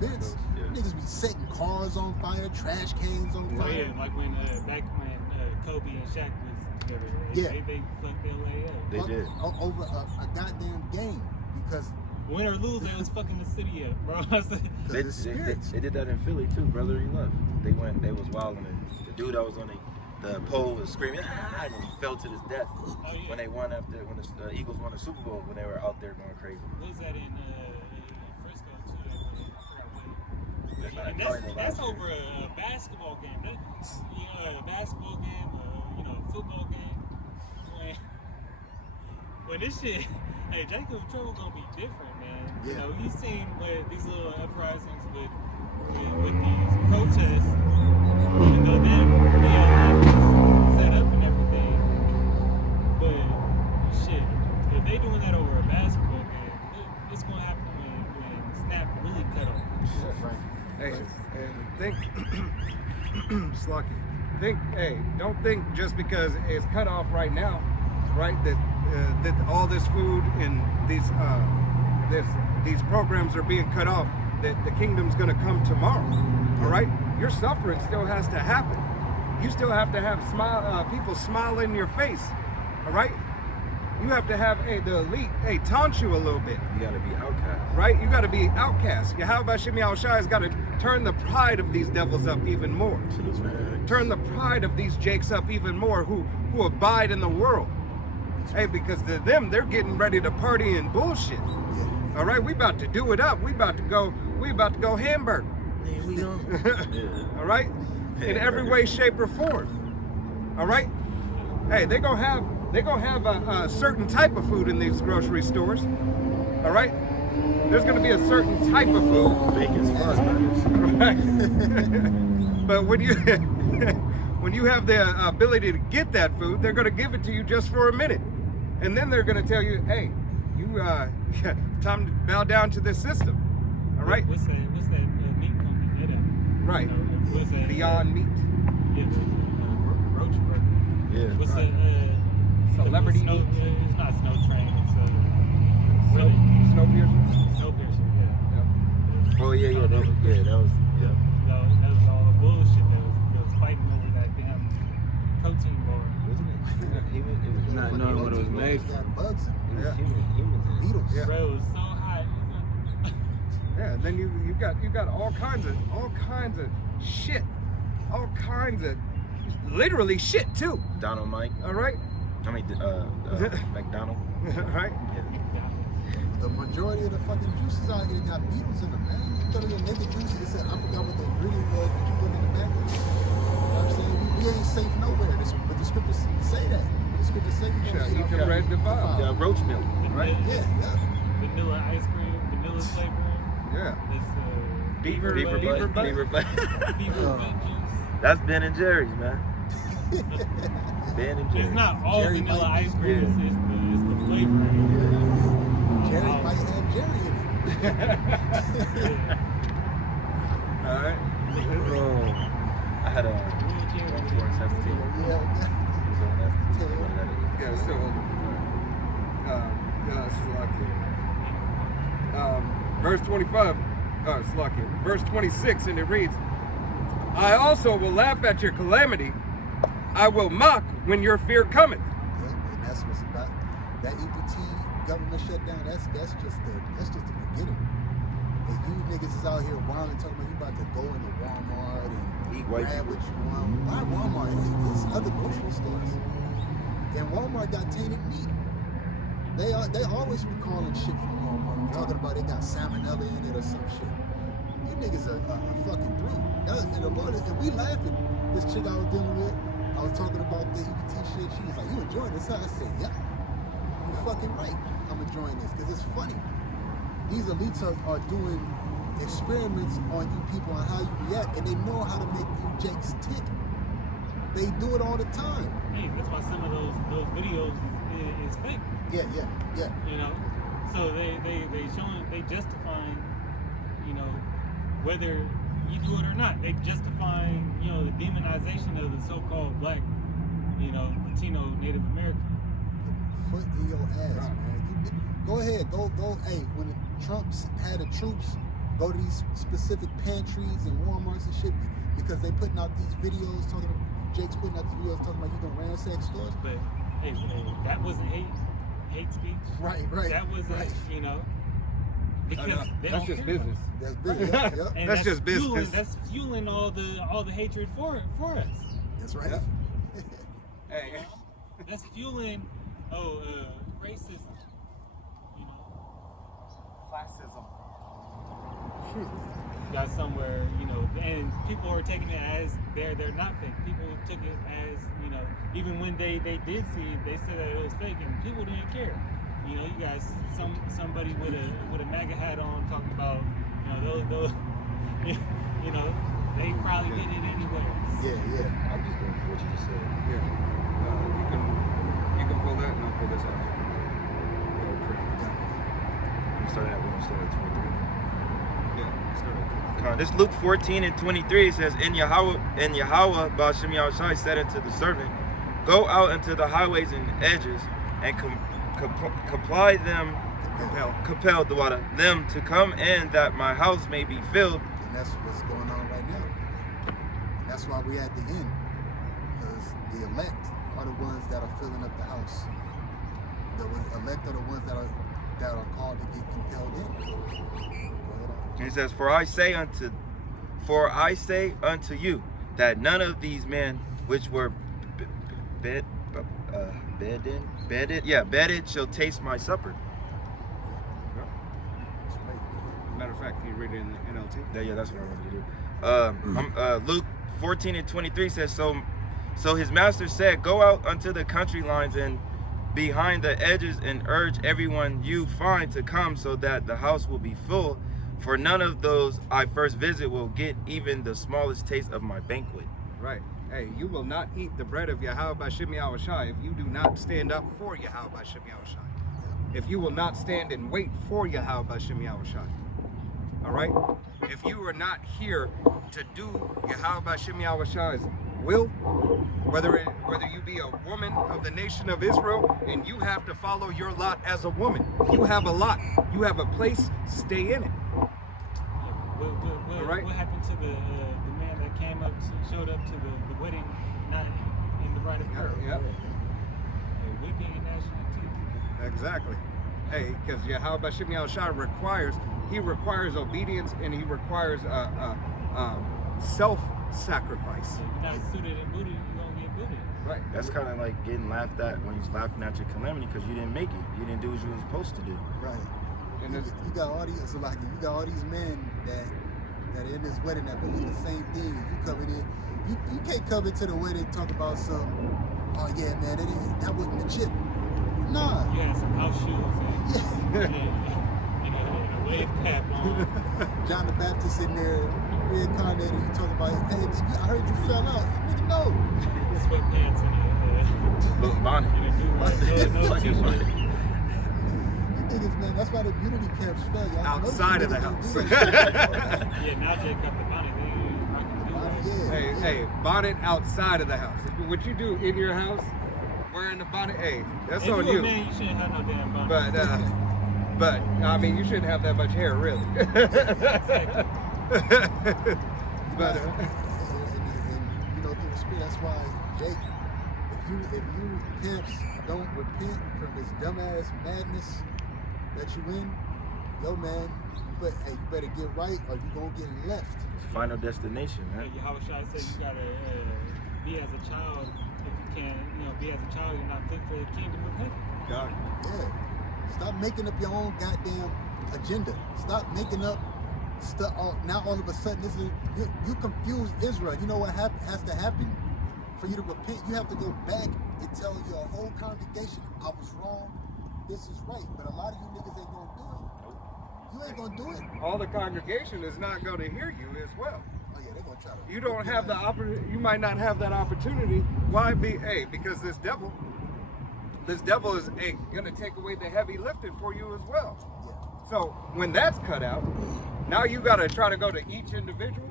events, niggas be setting cars on fire, trash cans on fire. Yeah, like when back when Kobe and Shaq was together. They fucked LA up. They did. Over a goddamn game, because win or lose, they was fucking the city up, bro. They did that in Philly too, brother. He left. They was wilding it. The dude that was on the pole was screaming, ah, and he fell to his death when they won when the Eagles won the Super Bowl, when they were out there going crazy. What was that in Frisco too? I forgot what. And that's over a basketball game. A basketball game, football game. When this shit, hey, Jacob Trevor gonna be different, man. Yeah. He's seen these little uprisings with these protests, set up and everything. But shit, if they doing that over a basketball game, what's gonna happen when snap really cut off? Yeah, right. Hey, and don't think just because it's cut off right now, right, that all this food and these programs are being cut off, that the kingdom's going to come tomorrow. All right, your suffering still has to happen. You still have to have people smile in your face. All right, you have to have the elite taunt you a little bit. You gotta be outcast. Right? You gotta be outcast. Yahweh Shem Yahushua has gotta turn the pride of these devils up even more. Turn the pride of these jakes up even more who abide in the world. Hey, because to them, they're getting ready to party and bullshit. All right, we about to do it up. We about to go hamburger. Man, we on. Yeah. All right, in every way, shape, or form. All right. Hey, they gonna have a certain type of food in these grocery stores. All right. There's gonna be a certain type of food. Fake as fuck. Right. But when you when you have the ability to get that food, they're gonna give it to you just for a minute, and then they're gonna tell you, "Hey, you time to bow down to this system." All right. What's that meat company? Right. What's that? Beyond Meat. Yeah, the Roach Burger. Yeah. What's Right. the Celebrity snow, meat. It's not Snow Train. It's Snowpiercer. Snowpiercer. Yeah. Yep. Oh yeah, that was yeah. That was all the bullshit that was fighting over that damn protein bar. Wasn't it? It was Not knowing what it was made It's got bugs in it. Yeah. humans. Beetles. Yeah. Bro, it was so hot. Yeah, and then you got all kinds of shit, all kinds of literally shit too. Donald Mike. All right, I mean, McDonald. all right. Yeah. The majority of the fucking juices out here got beetles in them, man. You go to your naked juice, it said, I forgot what the ingredient was, but you put it in the package. You know what I'm saying? We ain't safe nowhere. But the scriptures say that. The scriptures say we Shall can't eat your bread defiled. Yeah, roach milk. Right. Yeah, yeah. Vanilla ice cream, vanilla flavoring. Yeah. It's Beaver butt. butt. Beaver butt. Beaver butt juice. That's Ben and Jerry's, man. Ben and Jerry's. It's not all Jerry vanilla might be- ice cream. Yeah. It's the flavoring. Jerry might have Jerry in it. All right. Oh, I had a 4 and 17. Yeah. So that's the one that it is. Yeah. So, verse 25. Slucky. Verse 26, and it reads, "I also will laugh at your calamity. I will mock when your fear cometh." Yeah, and that's what's about. That EPT government shutdown, that's just the beginning. And you niggas is out here wilding, talking about you about to go into Walmart and Eat white grab people. what you want. Why Walmart? It's other grocery stores. And Walmart got tainted meat. They always recalling shit from Walmart, talking about it got salmonella in it or some shit. You niggas are fucking through. And the Lord, and we laughing. This chick I was dealing with, I was talking about the EBT shit. She was like, "You enjoying this?" I said, "Yeah, you're fucking right. I'm enjoying this because it's funny. These elites are doing experiments on you people on how you react, and they know how to make you jakes tick. They do it all the time." Hey, that's why some of those videos is fake. Yeah. You know, so they justifying, you know, whether you do it or not. They justifying, you know, the demonization of the so-called black, you know, Latino, Native American. Foot in your ass, man. Go ahead, go. Hey, when the Trumps had the troops, go to these specific pantries and Walmarts and shit because they putting out these videos talking. Jake's putting out these videos talking about you gonna ransack stores. But hey, that wasn't hate speech. Right. That wasn't, right. you know, because they That's don't just care about business. That's business. Yep. And That's just fueling, business. That's fueling all the hatred for us. That's right. Yep. Hey. That's fueling racism. You know, Classism. Shit. you got somewhere, you know, and people are taking it as they're not fake. People took it as, you know, even when they did see it, they said that it was fake, and people didn't care. You know, you guys, somebody with a MAGA hat on talking about, you know, those you know, they probably did it anyway. Yeah. I'm just going for what you just said. Yeah. You can pull that, and I'll pull this out. We started at 23. Yeah. Start This Luke 14 and 23 says, "In Yahweh, Baal Shem Yahushai said unto the servant, Go out into the highways and edges, and compel the water them to come in, that my house may be filled." And that's what's going on right now. And that's why we're at the end. Because the elect are the ones that are filling up the house. The elect are the ones that are called to get compelled in. Go ahead. And he says, For I say unto you, that none of these men which were bedded shall taste my supper. Matter of fact, can you read it in the NLT? Yeah, that's what I wanted to do. Luke 14:23 says, so his master said, go out unto the country lines and behind the edges and urge everyone you find to come so that the house will be full. For none of those I first visit will get even the smallest taste of my banquet. Right. Hey, you will not eat the bread of Yahweh B'Shem Yahushai if you do not stand up for Yahweh B'Shem Yahushai. If you will not stand and wait for Yahweh B'Shem Yahushai. All right? If you are not here to do Yahweh B'Shem Yahushai's will, whether you be a woman of the nation of Israel and you have to follow your lot as a woman, you have a lot, you have a place, stay in it. Right. What happened to the man that came up, showed up to the wedding night in the bride of pearl? Yep. We being national TV. Exactly. Hey, because Yahweh B'Shem Yahushai requires obedience, and he requires self-sacrifice. So you're not suited and booted, you're gonna get booted. Right. That's kind of like getting laughed at when he's laughing at your calamity because you didn't make it. You didn't do what you were supposed to do. Right. And You got all these, so like, you got all these men that are in this wedding that believe the same thing. You coming in, you can't come into the wedding and talk about some, oh yeah, man, that wasn't the chip. Nah. You had some house shoes and a wave cap on. John the Baptist in there reincarnated. You talking about, hey, I heard you fell out. Nigga, no. Sweatpants and Little bonnet. t-shirt. Niggas, man, that's why the unity camps fail. Y'all outside of the house. Yeah, now Jake got the bonnet. Yeah. Hey, bonnet outside of the house. What you do in your house, wearing the bonnet, hey, that's If on you a you. man, you shouldn't have no damn bonnet. But I mean, you shouldn't have that much hair, really. But and, you know, through the spirit, that's why, Jake, if you camps don't repent from this dumbass madness that you in, yo man, you better get right or you gonna get left. It's final destination, Yeah, man. Yahweh Shai said you gotta be as a child. If you can't, be as a child, you're not fit for the kingdom of heaven. God. Yeah. Stop making up your own goddamn agenda. Stop making up stuff. Now all of a sudden, you confuse Israel. You know what has to happen for you to repent? You have to go back and tell your whole congregation, I was wrong. This is right. But a lot of you niggas ain't gonna do it. You ain't gonna do it. All the congregation is not going to hear you as well. Oh yeah, they're gonna try to. You don't have the opportunity. You might not have that opportunity. Why be? Hey, because this devil is going to take away the heavy lifting for you as well. Yeah. So when that's cut out, now you got to try to go to each individual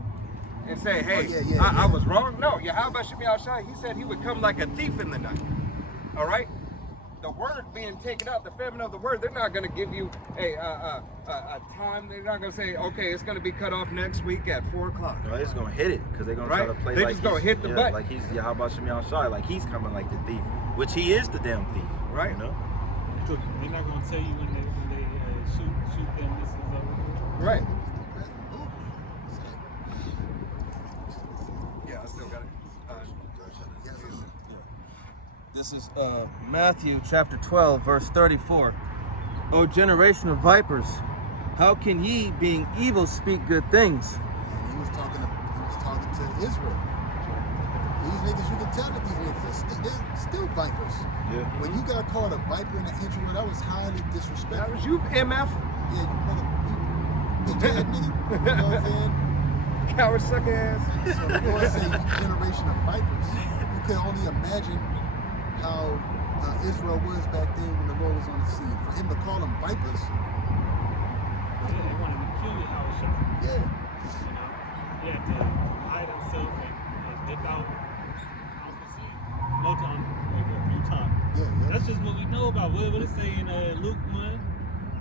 and say, hey, I was wrong. No, Yahweh B'Shem Yahushai, he said he would come like a thief in the night. All right? The word being taken out, the famine of the word, they're not going to give you a time. They're not going to say, okay, it's going to be cut off next week at 4 o'clock. No, they're just gonna hit it because they're gonna try to play They like just gonna he's- hit the button. like he's Yahweh Shem Yahushai, like he's coming like the thief, which he is the damn thief, Right. You know? They're not gonna tell you when they shoot them missiles over. Right. Yeah, I still got it. This is Matthew chapter 12, verse 34. O generation of vipers, how can ye, being evil, speak good things? And he was talking to Israel. These niggas, you can tell that these niggas they're still vipers. Yeah. When you got called a viper in the intro, that was highly That disrespectful. was you, MF. Yeah, you bitch ass nigga. You know what I'm saying? Coward sucker ass. So the Lord said, you generation of vipers. You can only imagine how Israel was back then when the Lord was on the scene. For him to call them vipers, Yeah, they wanted to kill you, Howard Shah. yeah. He had to hide himself and dip out on the sea a few times. Yeah. That's just what we know about. What it say in Luke 1?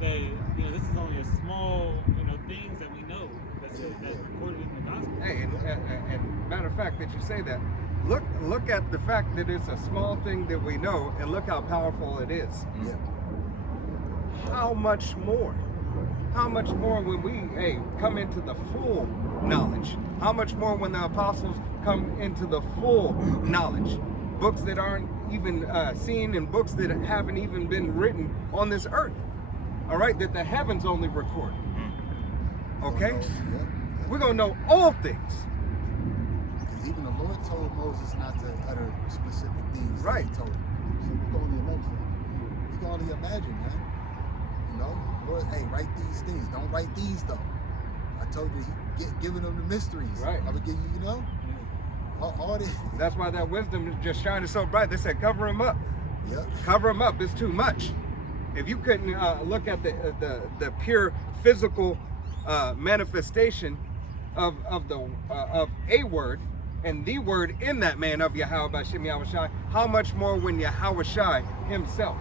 That this is only a small things that we know that's recorded in the gospel. Hey, and matter of fact that you say that, look at the fact that it's a small thing that we know, and look how powerful it is. Yeah. How much more? How much more when we come into the full knowledge? How much more when the apostles come into the full knowledge? Books that aren't even seen, and books that haven't even been written on this earth. All right, that the heavens only record. Okay? Yeah. We're going to know all things. Because even the Lord told Moses not to utter specific things. Right. He told him. So we can only imagine. We can only imagine, man. You know, Lord, hey, write these things. Don't write these though. I told you, giving them the mysteries. Right. I would give you, you know, all this. That's why that wisdom is just shining so bright. They said, cover him up. Yep. Cover him up. It's too much. If you couldn't look at the pure physical manifestation of a word and the word in that man of Yahweh B'Shem Yahushai, how much more when Yahushai himself,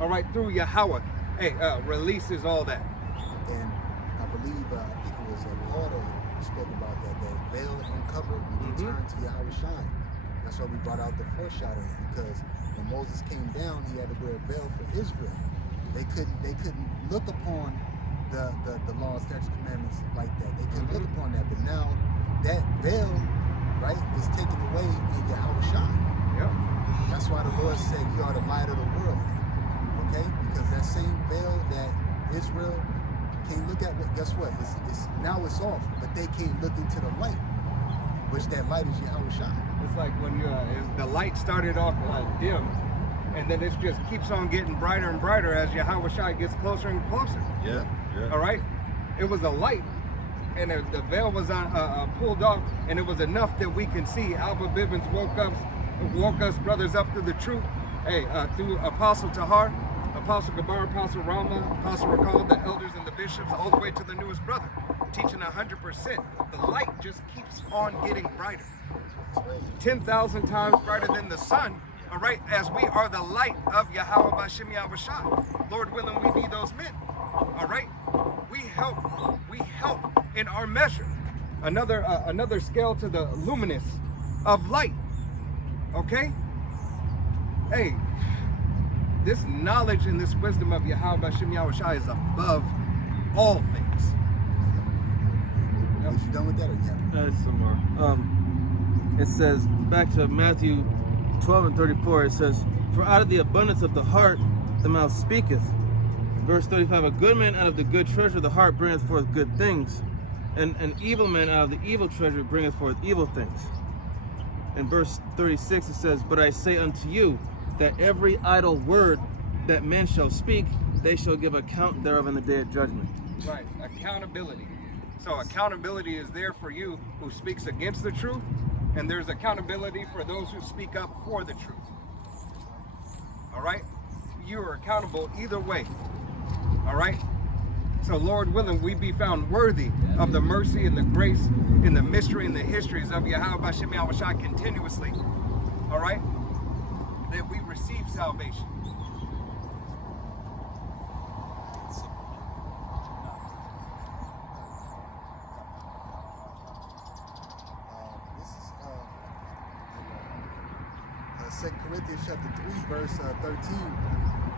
all right, through Yahweh, hey, releases all that. And I believe, I think it was Paul that spoke about that veil uncovered when you turn to Yahweh Shai. That's why we brought out the foreshadowing, because when Moses came down, he had to wear a veil for Israel. They couldn't look upon the law, statutes, commandments like that. They couldn't look upon that. But now that veil, right, is taken away in Yahweh Shai. Yep. That's why the Lord said, "You are the light of the world." Okay, because that same veil that Israel can't look at, guess what? It's now it's off, but they can't look into the light, which that light is Yahweh Shai. It's like when the light started off dim, and then it just keeps on getting brighter and brighter as Yahweh Shai gets closer and closer. Yeah. All right, it was a light, and the veil was pulled off, and it was enough that we can see. Alba Bivens woke us brothers up through the truth. Hey, through Apostle Tahar, Apostle Gabar, Apostle Rama, Apostle Rakal, the elders and the bishops, all the way to the newest brother, teaching 100%. The light just keeps on getting brighter, 10,000 times brighter than the sun. All right, as we are the light of Yahweh B'Shem Yahushai. Lord willing, we be those men. All right, we help in our measure. Another scale to the luminous of light. Okay, hey, this knowledge and this wisdom of Yahweh B'Shem Yahushai is above all things. Was you done with that or yeah? Add some more. It says, back to Matthew 12 and 34, it says, "For out of the abundance of the heart, the mouth speaketh." Verse 35, "A good man out of the good treasure of the heart bringeth forth good things, and an evil man out of the evil treasure bringeth forth evil things." In verse 36, it says, "But I say unto you, that every idle word that men shall speak, they shall give account thereof in the day of judgment." Right, accountability. So accountability is there for you who speaks against the truth, and there's accountability for those who speak up for the truth. All right? You are accountable either way. All right? So Lord willing, we be found worthy of the mercy and the grace and the mystery and the histories of Yahweh B'Shem Yahushai continuously. All right? That we receive salvation. This is 2 Corinthians chapter 3, verse 13.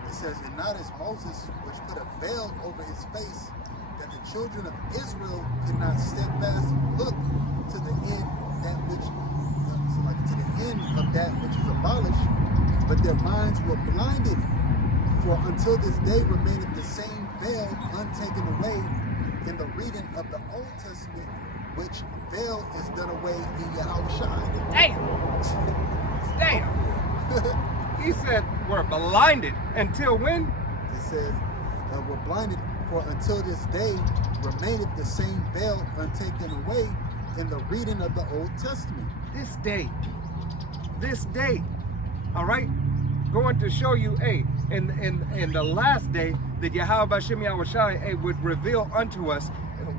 It says, "And not as Moses, which put a veil over his face, that the children of Israel could not steadfastly look to the end that which, to the end of that which is abolished, but their minds were blinded. For until this day remaineth the same veil untaken away in the reading of the Old Testament, which veil is done away in Yahushua." Damn! He said we're blinded until when? It says, "We're blinded, for until this day remaineth the same veil untaken away in the reading of the Old Testament." This day. All right? Going to show you, in the last day, that Yahweh B'Shem Yahushai would reveal unto us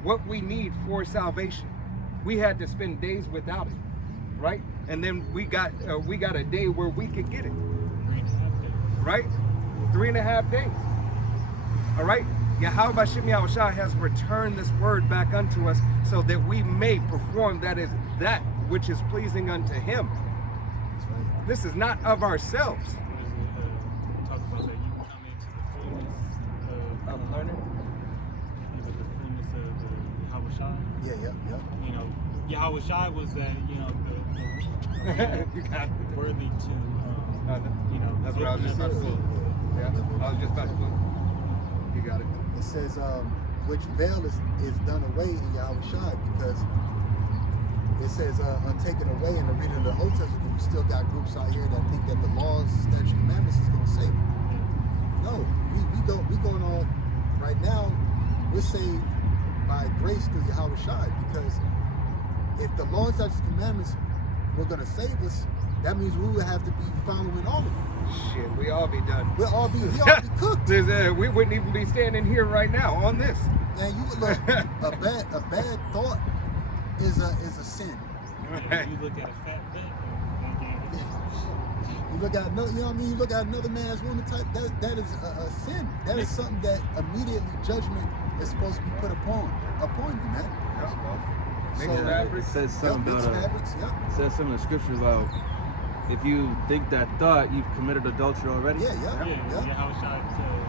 what we need for salvation. We had to spend days without it, right? And then we got a day where we could get it, right? 3.5 days. All right? Yahweh B'Shem Yahushai has returned this word back unto us so that we may perform that which is pleasing unto Him. That's right. This is not of ourselves. Talk about that you come into the fullness Of learning. the fullness of Yahushua. Yeah. You know, Yahushua was that, you know, You got it. worthy to, you know. That's what I was just about to say. Yeah, I was just about to put. You got it. It says, which veil is done away in Yahweh Shai, because it says taken away in the reading of the Old Testament. You still got groups out here that think that the laws, statutes, commandments is going to save them. No, we going on right now. We're saved by grace through Yahweh Shai, because if the laws, statutes, commandments were going to save us, that means we would have to be following all of them. Shit, we all be done. We all be cooked. We wouldn't even be standing here right now on this. And you would look, a bad thought is a sin. You look at a fat bitch. You look at another, you know what I mean? You look at another man's woman type. That is a sin. That is something that immediately judgment is supposed to be put upon you, man. Mixed So, fabrics. It says something mixed about fabrics. Yep. it says something in the scripture about if you think that thought, you've committed adultery already. Yeah. How shot somebody.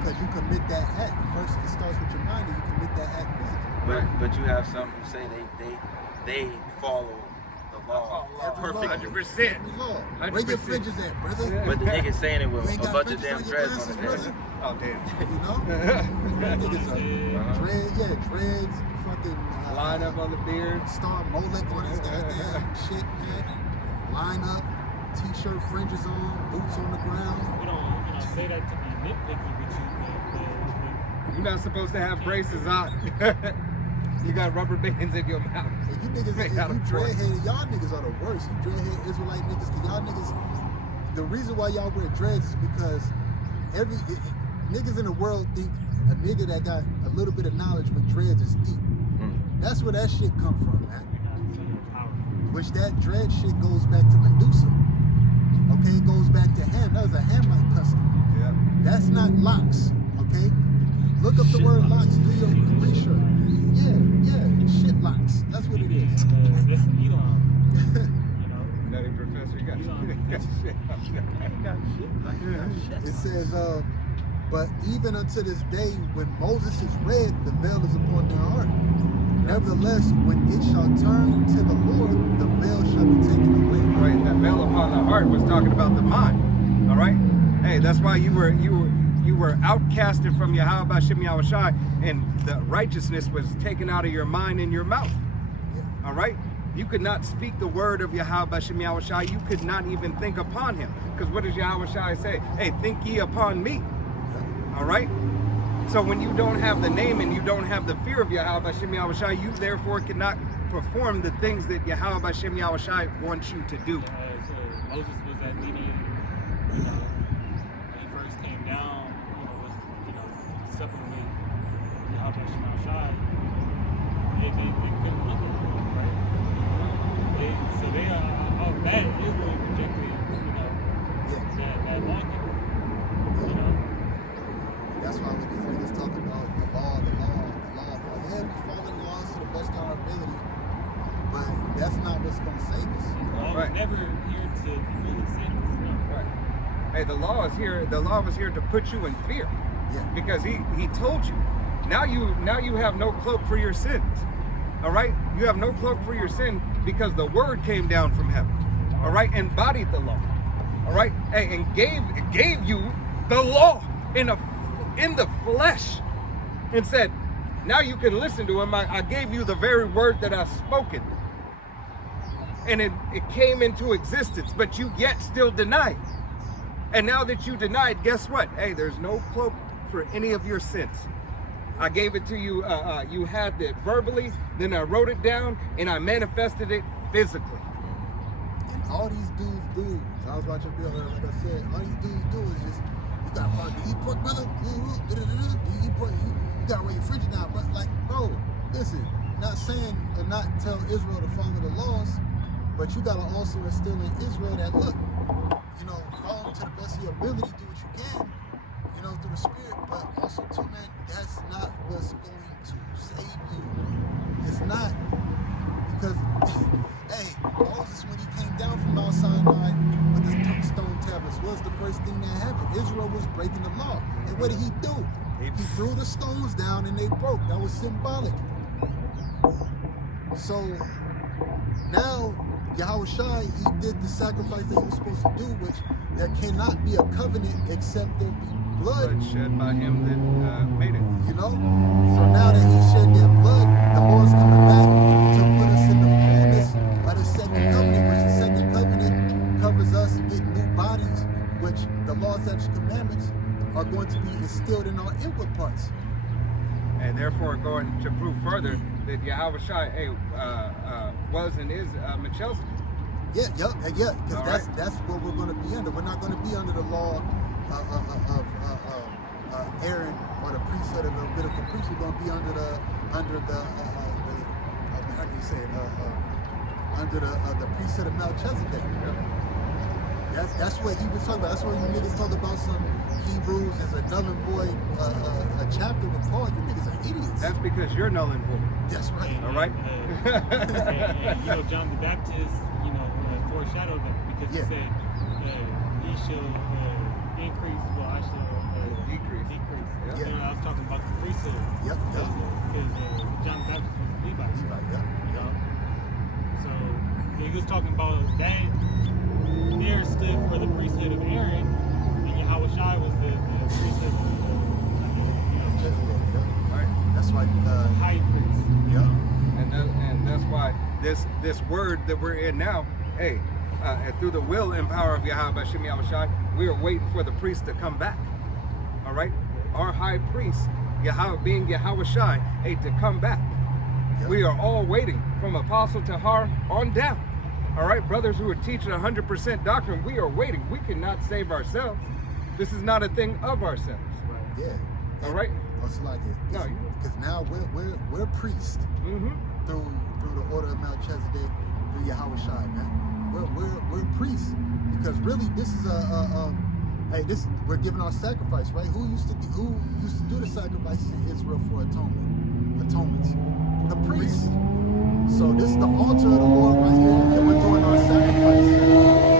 Because you commit that act first. It starts with your mind, and you commit that act physically. But you have some who say they follow the law perfectly. 100%. Every law. 100%. Where your fringes at, brother? But the nigga saying it with You ain't a got bunch of fringes damn on your dreads glasses, on his brother. head. Oh, damn. You know? Niggas are dreads, fucking Line up on the beard. Star Molech on his goddamn shit, man. Line up, t-shirt fringes on, boots on the ground. We don't say that to be nitpicky with you, You're not supposed to have braces on. You got rubber bands in your mouth. If you niggas, if you dreadheaded, y'all niggas are the worst. You dreadhead Israelite niggas, cause y'all niggas, the reason why y'all wear dreads is because niggas in the world think a nigga that got a little bit of knowledge with dreads is deep. That's where that shit come from, man. Which that dread shit goes back to Medusa. Okay, it goes back to Ham. That was a Hamite custom. Yeah. That's not locks, okay? Look up the word locks, do your research. Yeah, shit locks. That's what it is. That's Elon. Nutty professor, you got shit. It says, but even unto this day, when Moses is read, the veil is upon their heart. Nevertheless, when it shall turn to the Lord, the veil shall be taken away. Right, that veil upon the heart was talking about the mind. All right? Hey, that's why you were outcasted from Yahweh B'Shem Yahweh Shai, and the righteousness was taken out of your mind and your mouth. Yeah. All right? You could not speak the word of Yahweh B'Shem Yahweh Shai. You could not even think upon him. Because what does Yahweh Shai say? Hey, think ye upon me. All right? So when you don't have the name and you don't have the fear of Yahweh B'Shem Yahweh Shai, you therefore cannot perform the things that Yahweh B'Shem Yahweh Shai wants you to do. So Moses was at Midian, when he first came down, with supplement Yahweh Shema Shai. They couldn't look at him, right? So they off that Israel rejected, that law. That's why when these niggas talk about the law, yeah, we follow the laws to the best of our ability, but that's not what's going to save us. The law was never here to fully save us. No. Right. Hey, the law is here. The law was here to put you in fear. Yeah. Because he told you. Now you have no cloak for your sins. All right? You have no cloak for your sin because the word came down from heaven. All right? Embodied the law. All right? Hey, and gave you the law in the flesh, and said, now you can listen to him. I gave you the very word that I've spoken. And it came into existence, but you yet still denied. And now that you denied, guess what? Hey, there's no cloak for any of your sins. I gave it to you, you had it verbally, then I wrote it down, and I manifested it physically. And all these dudes do, I was watching Bill, like I said, all these dudes do is just, you got to eat pork, brother? You eat pork, you got to wear your fridge down. But like, bro, listen, not saying or not tell Israel to follow the laws, but you got to also instill in Israel that, look, follow to the best of your ability, do what you can, through the spirit, but also too, man, that's not what's going to save you. It's not. Because, hey, Moses, when he came down from Mount Sinai with the stone tablets, what's the first thing that happened? Israel was breaking the law. And what did he do? He threw the stones down and they broke. That was symbolic. So now Yahweh Shai, he did the sacrifice that he was supposed to do, which there cannot be a covenant except there be blood. shed by him that made it. You know? So now that he shed that blood, the Lord's coming back to put us in the fullness of the second covenant, which the second covenant covers us getting new bodies, which the law, statutes, commandments are going to be instilled in our inward parts. And therefore, going to prove further that Yahweh Shai was and is Melchizedek. Yeah, because All that's what we're going to be under. We're not going to be under the law of Aaron or the priesthood of the Levitical priest. We're going to be under the how can you say it? Under the priesthood of Melchizedek. That's what he was talking about. That's what you niggas talk about some Hebrews is a null and void a chapter with Paul. You niggas are idiots. That's because you're null and void. That's right. All right. And John the Baptist, foreshadowed that because he said, "He shall increase, well, I shall Decrease. decrease." Yeah. I was talking about the priesthood. Yep. Because John the Baptist was a Levite. Levite, yeah. So he was talking about that. There stood for the priesthood of Aaron, and Yahweh Shai was the priesthood of Melchizedek, yeah. Right. That's why. high priest. Yeah. And that's why this word that we're in now, hey, and through the will and power of Yahweh Bashem Yahweh Shai, we are waiting for the priest to come back. All right, our high priest, Yahweh being Yahweh Shai, hey, to come back. Yep. We are all waiting from Apostle Tahar on down. All right, brothers who are teaching 100% doctrine, we are waiting. We cannot save ourselves. This is not a thing of ourselves. Yeah. All right. Oh, it's like it. No, you- Because now we're priests Mm-hmm. through the order of Melchizedek, through Yahweh Shai, man. We're priests because really this is we're giving our sacrifice, right? Who used to do the sacrifices in Israel for atonements? The priests. So this is the altar of the Lord right here, and we're doing our sacrifice.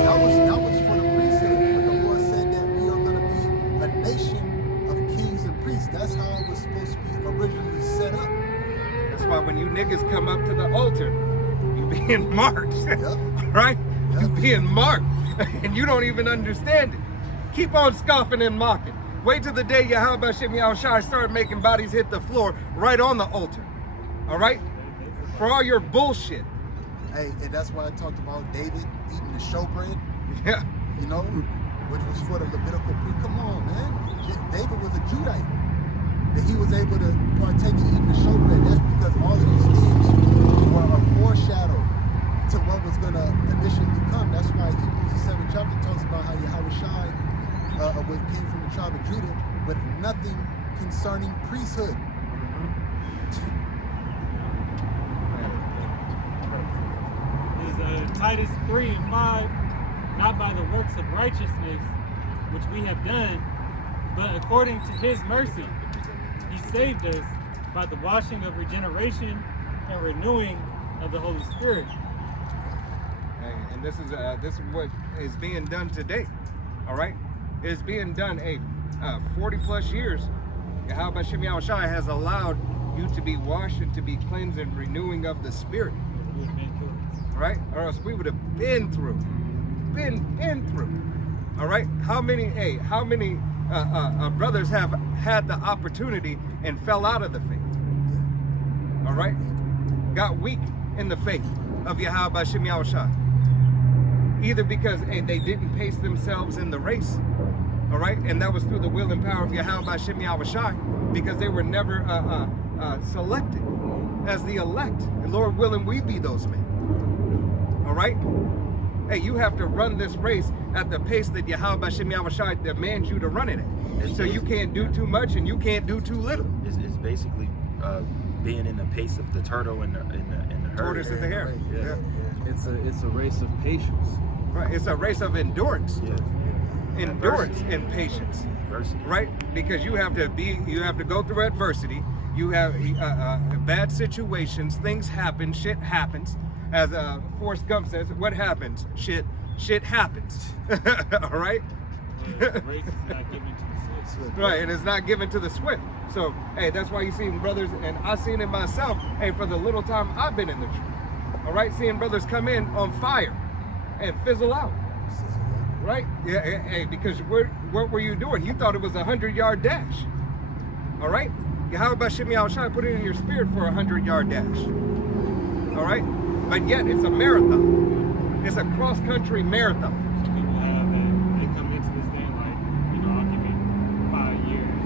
That was for the priesthood, but the Lord said that we are going to be a nation of kings and priests. That's how it was supposed to be originally set up. That's why when you niggas come up to the altar, you being marked, Yep. right? Yep. You being marked, and you don't even understand it. Keep on scoffing and mocking. Wait till the day Yahweh Bashem Yahweh Shai started making bodies hit the floor right on the altar. All right? For all your bullshit. Hey, and that's why I talked about David eating the showbread, Yeah. you know, which was for the Levitical priest. Come on, man. David was a Judite. That he was able to partake in eating the showbread. That's because all of these things were a foreshadow to what was going to initially come. That's why Hebrews the 7th chapter talks about how Yahweh Shai came from the tribe of Judah with nothing concerning priesthood. Is Titus 3:5, not by the works of righteousness which we have done, but according to his mercy, he saved us by the washing of regeneration and renewing of the Holy Spirit. And this is what is being done today. All right? It's being done 40 plus years. Yahweh Bashem Yahweh Shai has allowed you to be washed and to be cleansed and renewing of the Spirit. We've been through. Right? Or else we would have been through. Been through. All right? How many brothers have had the opportunity and fell out of the faith? All right? Got weak in the faith of Yahweh Bashem Yahweh Shai. Either because they didn't pace themselves in the race. All right? And that was through the will and power of Yahweh Bashem Yahweh Shai, because they were never selected as the elect. And Lord willing, we be those men. All right? Hey, you have to run this race at the pace that Yahweh Bashem Yahweh Shai demands you to run it at. So you can't do too much and you can't do too little. It's basically being in the pace of the turtle and the herd. Tortoise and the hare. Yeah. It's a race of patience. Right. It's a race of endurance. Yeah. Endurance and patience. Adversity. Right? Because you have to go through adversity. You have bad situations, things happen, shit happens. As Forrest Gump says, what happens? Shit happens. All right? The race is not given to the swift. Right, and it's not given to the swift. So, hey, that's why you see brothers, and I've seen it myself, hey, for the little time I've been in the truth. All right, seeing brothers come in on fire and fizzle out. Right? Yeah, hey, because what were you doing? You thought it was a 100-yard dash. All right? How about Shimmy Al-Shai put it in your spirit for a 100-yard dash? All right? But yet it's a marathon. It's a cross-country marathon. Some people have that. They come into this thing like, I'll give it 5 years.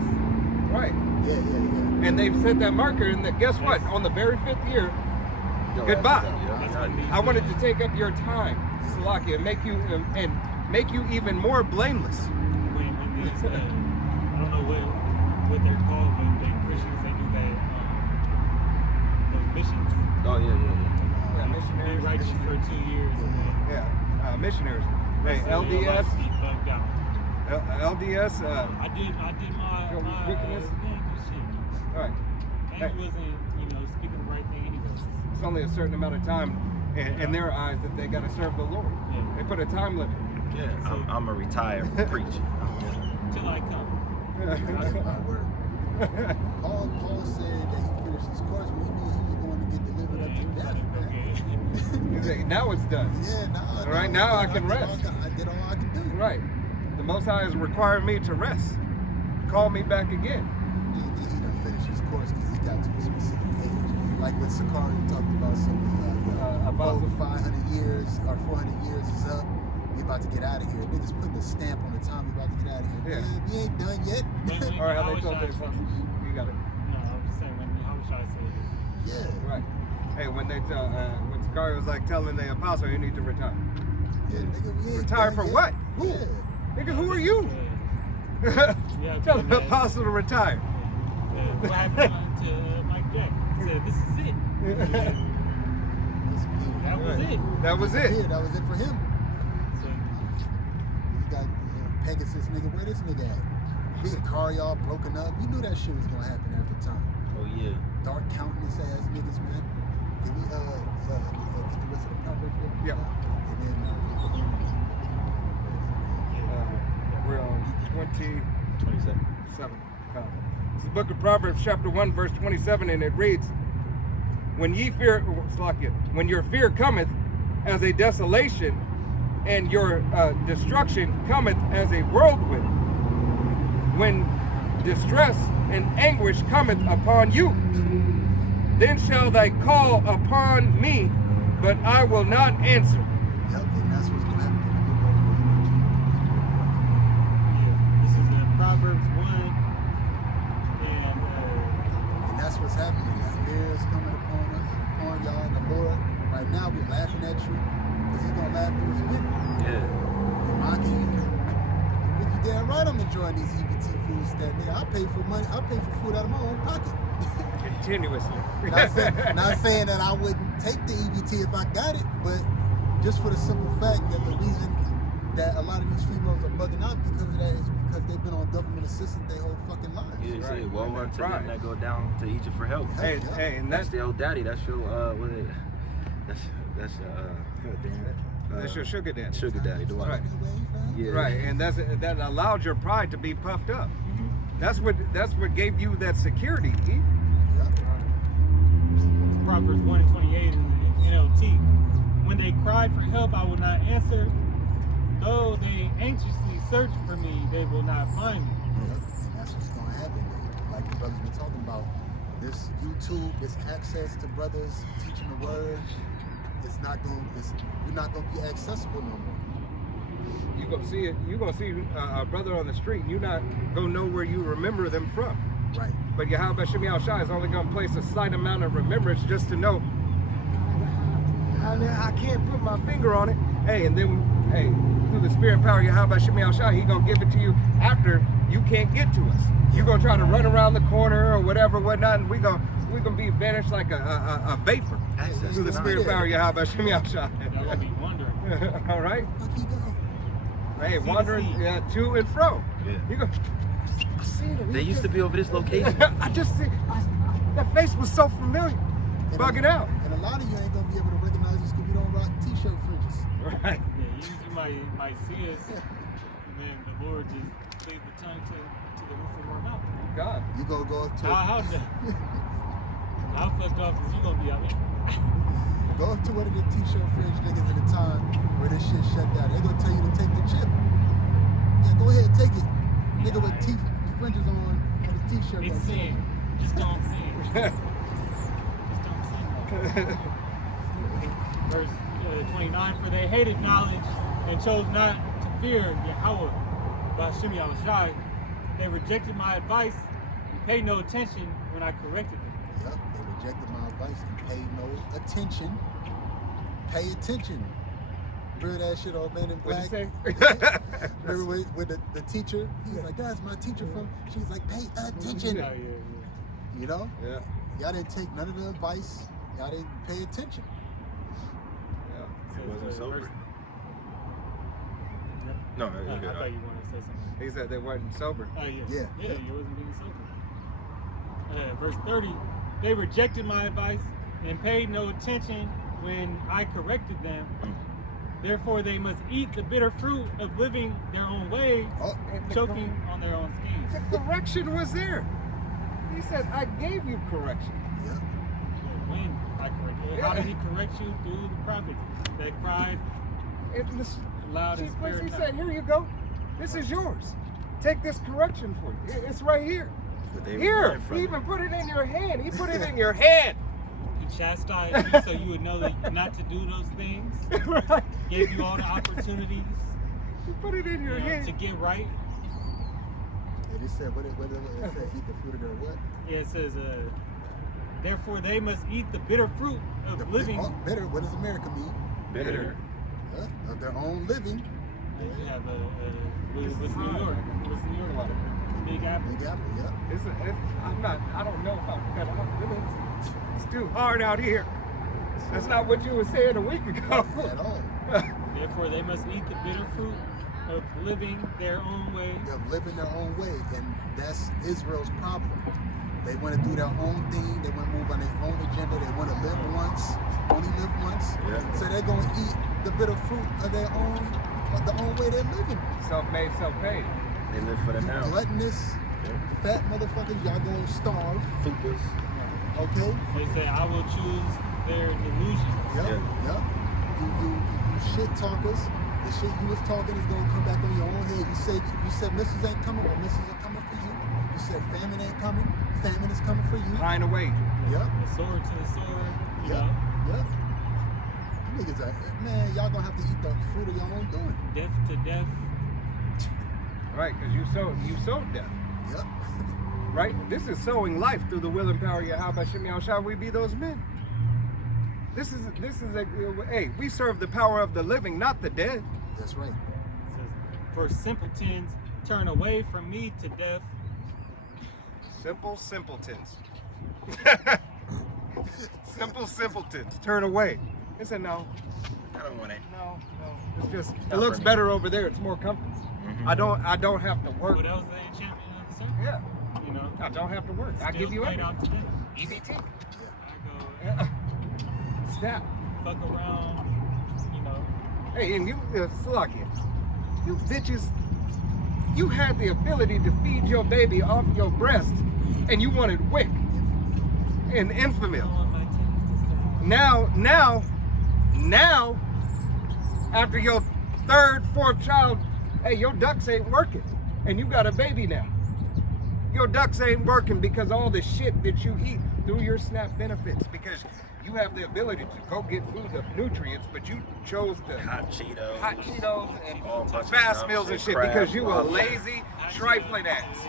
Right. Yeah. And they've set that marker, and that, guess what? On the very 5th year, goodbye. I wanted to take up your time, Salaki, and make you even more blameless. When these, I don't know what they're called, but they Christians, they do that, those missions. Oh yeah. Yeah, They missionaries. write you for 2 years. And then Yeah, missionaries. Hey, so your LDS. life get bugged out. LDS. I did my wickedness? shit. All right. And it wasn't, speaking the right thing anyways. It's only a certain amount of time in their eyes that they got to serve the Lord. Yeah. They put a time limit. Yeah, I'm a retired preacher. Till I come. That's my word. Paul said that he finished his course when he knew he was going to get delivered up to death, man. He's like, now it's done. Yeah, nah. All right, now I can rest. I did all I could do. Right. The Most High is requiring me to rest. Call me back again. He done finished his course because he got to a specific age. Like when Sakari talked about something like about 500 years or 400 years is up. We about to get out of here. Niggas putting a stamp on the time we about to get out of here. Yeah. Man, we ain't done yet. All right, how they told their apostles. You got it. No, I'm just saying how should I say this? Yeah. Right. Hey, when Sakari was like telling the apostle, you need to retire. Yeah, nigga, we ain't Retire done for yet. what? Who? Yeah. Nigga, who are you? Yeah, Tell the man. apostle to retire. What happened to Mike Jack? He said, this is it. That was it. That was it. Yeah, that was it for him. So, You got Pegasus, nigga. Where this nigga at? Sakari all broken up. You knew that shit was gonna happen after time. Oh yeah. Dark countenance ass niggas, man. Can we get the rest of the Proverbs? Yeah. And then We're on 27. 27. It's the book of Proverbs, chapter 1, verse 27, and it reads, when your fear cometh as a desolation, and your destruction cometh as a whirlwind, when distress and anguish cometh upon you, then shall thy call upon me, but I will not answer. Yep, and that's what's gonna happen. this is in Proverbs 1. And that's what's happening. Fear is coming upon y'all and the Lord. Right now, we're laughing at you because he's gonna laugh through his wit. Yeah. We're mocking you. But you damn right I'm enjoying these EBT food stamps. Nigga, I pay for money. I pay for food out of my own pocket. Continuously. Not saying that I wouldn't take the EBT if I got it, but just for the simple fact that the reason that a lot of these females are bugging out because of that is because they've been on government assistance their whole fucking lives. Yeah, you Right. say, woe And unto pride. them that go down to Egypt for help. Hey, and That's that's the old daddy. That's your what is it? That's God damn it. that's your sugar daddy. Sugar daddy. The one. Right. Yeah. Right, and that allowed your pride to be puffed up. That's what gave you that security. E. It's Proverbs 1 and 28 in the NLT. When they cried for help, I will not answer. Though they anxiously search for me, they will not find me. Yep, and that's what's gonna happen. Like the brothers been talking about, this YouTube, this access to brothers teaching the word, we're not gonna be accessible no more. You gonna see it. You gonna see a brother on the street, and you not gonna know where you remember them from. Right. But Yahweh Shemi Al-Shai is only gonna place a slight amount of remembrance just to know. I can't put my finger on it. Hey, and then through the spirit and power of Yahweh Shemi Al-Shai, he gonna give it to you after you can't get to us. You're gonna try to run around the corner or whatever, whatnot, and we're gonna be vanished like a vapor Access through the denied. spirit and power of Yahweh Shemi Al-Shai. Y'all gonna be wondering. All right. Fuck he go. Hey, See the wandering sea. to and fro. Yeah. You go. I seen him. They used to be over this location. I just see. That face was so familiar. Bugging out. And a lot of you ain't gonna be able to recognize us because we don't rock t-shirt fringes. Right. Yeah, you might see us, and then the Lord just gave the tongue to the roof of our mouth. God. You gonna go up to How How fucked off is you gonna be? I mean, Go to one of the t-shirt fringe niggas at the time where this shit shut down. They're gonna tell you to take the chip. Yeah, go ahead, take it. Nigga with teeth fringes on his t-shirt. it's gonna take sin. Just don't sin. Just don't sin. Verse 29, for they hated knowledge and chose not to fear Yahweh, Ba'ashem Yahushai. They rejected my advice and paid no attention when I corrected them. Yep, they rejected my advice and paid no attention. Pay attention. Remember that shit on Men in Black? What'd you say? Remember with the teacher? He's like, that's my teacher from. She's like, pay attention. Yeah. You know? Yeah. Y'all didn't take none of the advice. Y'all didn't pay attention. Yeah. It wasn't sober. Verse- No, I you thought you got wanted to say something. He said they weren't sober. Oh, yeah. Yeah. Yeah, you wasn't being sober. Verse 30, they rejected my advice and paid no attention when I corrected them. Therefore, they must eat the bitter fruit of living their own way, Oh, choking on their own schemes. The correction was there. He said, I gave you correction. yeah. When I corrected you. How did he correct you? Through the prophets that cried loud and He spared said, here you go. This is yours. Take this correction for you. It's right here. But they Here. ran from He it. even put it in your hand. He put it in your hand. He chastised you so you would know that not to do those things. Right. Gave you all the opportunities He put it in your to hand. get right. And it said, what it said, eat the fruit of their what? Yeah, it says, therefore they must eat the bitter fruit of living. Oh, bitter. What does America mean? Bitter. Of their own living. We have what's New York? What's New York like? Big Apple. Big Apple, yeah. I don't know if I'm gonna it's too hard out here. That's not what you were saying a week ago. At all. Therefore they must eat the bitter fruit of living their own way. Of living their own way, and that's Israel's problem. They want to do their own thing. They want to move on their own agenda. They want to live once, only live once. Yeah. So they're going to eat the bitter fruit of their own, of the own way they're living. Self-made, self-paid. They live for the You now. gluttonous, fat motherfuckers, y'all going to starve. Fupas. Okay? They say, I will choose their delusions. Yep. Yeah. Yep. You shit talkers. The shit you was talking is gonna come back on your own head. You said missus ain't coming, well missus are coming for you. You said famine ain't coming, famine is coming for you. Pine away. Yep. The sword to the sword. You Yep. know, Yep. You niggas are, man, y'all gonna have to eat the fruit of your own doing. death to death. Right, because you sowed death. Yep. Right? This is sowing life through the will and power of Yahweh Shem Yahushua. We be those men. This is a hey, we serve the power of the living, not the dead. That's right. It says, for simpletons turn away from me to death. Simple simpletons. Simple simpletons. Turn away. He said no. I don't want it. No. It's just it Not looks for me. better over there. It's more comfortable. Mhm. I don't have to work. Well, that was the enchantment of the serpent. Yeah. You know, I don't have to work. I still give you played everything. out today. EBT. I go Yeah. Snap. fuck around. You know, Hey, and you, Salakia, you bitches, you had the ability to feed your baby off your breast, and you wanted WIC and Infamil. on my tennis Now, after your third, fourth child, hey, your ducks ain't working, and you got a baby now. Your ducks ain't working because all the shit that you eat through your SNAP benefits, because you have the ability to go get food of nutrients, but you chose to Hot Cheetos. hot Cheetos and All bunch of fast dumb meals and shit crab, because you a all that. lazy, trifling ass.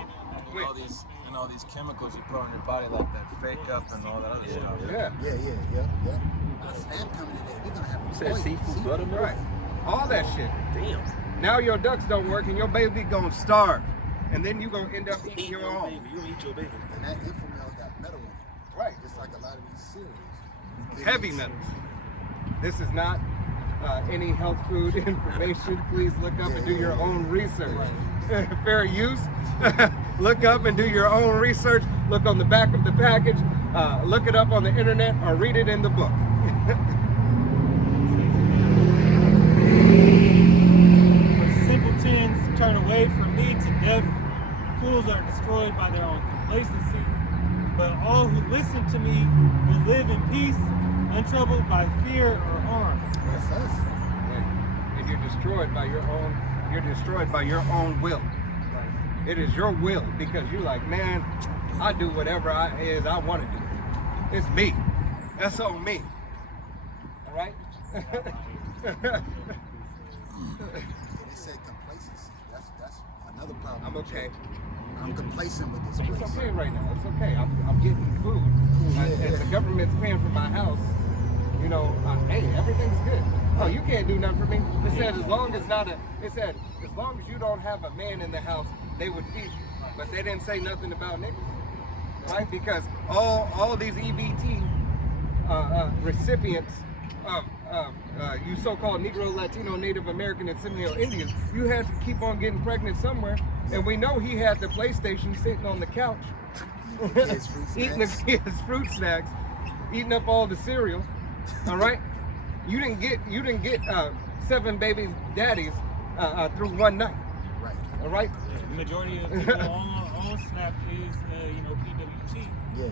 all these chemicals you put on your body, like that fake up and all that other stuff. Yeah, Yeah. Snap coming in there. We're gonna have You said seafood buttermilk? right. All that shit. Damn. Now your ducks don't work and your baby gonna starve, and then you gonna end up eating Eat your your own. baby. You eat your baby. And that Infamil got metal in it. Right. Just like a lot of these cereals. Heavy metals. This is not any health food information. Please look up and do your own research. Fair use. Look up and do your own research. Look on the back of the package. Look it up on the internet or read it in the book. for simpletons turn away from me to death. Fools are destroyed by their own complacency. but all who listen to me will live in peace, untroubled by fear or harm. That's us. And you're destroyed by your own. You're destroyed by your own will. It is your will because you're like, man, I do whatever I want to do. It's me. That's on me. All right. They said complacency. That's another problem. I'm okay. I'm complacent with this It's place. okay right now. It's okay. I'm getting food. And the government's paying for my house. You know, hey, everything's good. Oh, you can't do nothing for me. It said as long as you don't have a man in the house, they would feed you. But they didn't say nothing about niggas, right? Because all these EBT recipients of you so-called Negro, Latino, Native American, and Seminole Indians, you had to keep on getting pregnant somewhere. And we know he had the PlayStation sitting on the couch, eating his fruit snacks, eating up all the cereal. All right, you didn't get 7 baby daddies through one night. Right. All right. The majority of people on Snap is, PWT. Yeah.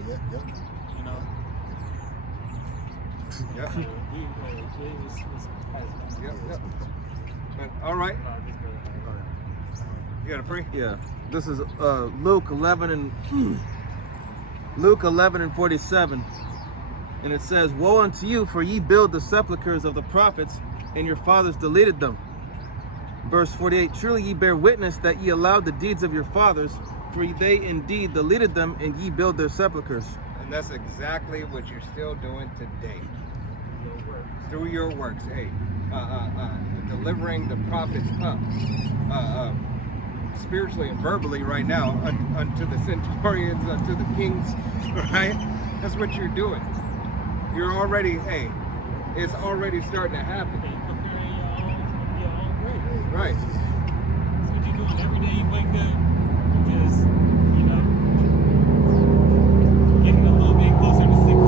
You know. Yep. So Yep. But all right. You got to pray. Yeah, this is Luke 11 and 47, and it says, "Woe unto you, for ye build the sepulchres of the prophets, and your fathers deleted them." Verse 48, "Truly ye bear witness that ye allowed the deeds of your fathers, for they indeed deleted them, and ye build their sepulchres." And that's exactly what you're still doing today. Through your works, hey, delivering the prophets up, spiritually and verbally right now unto the centurions, unto the kings, right? That's what you're doing. You're already, hey, it's already starting to happen. you're preparing your own grave. Right. That's what you're doing every day you wake up. Just, getting a little bit closer to 60.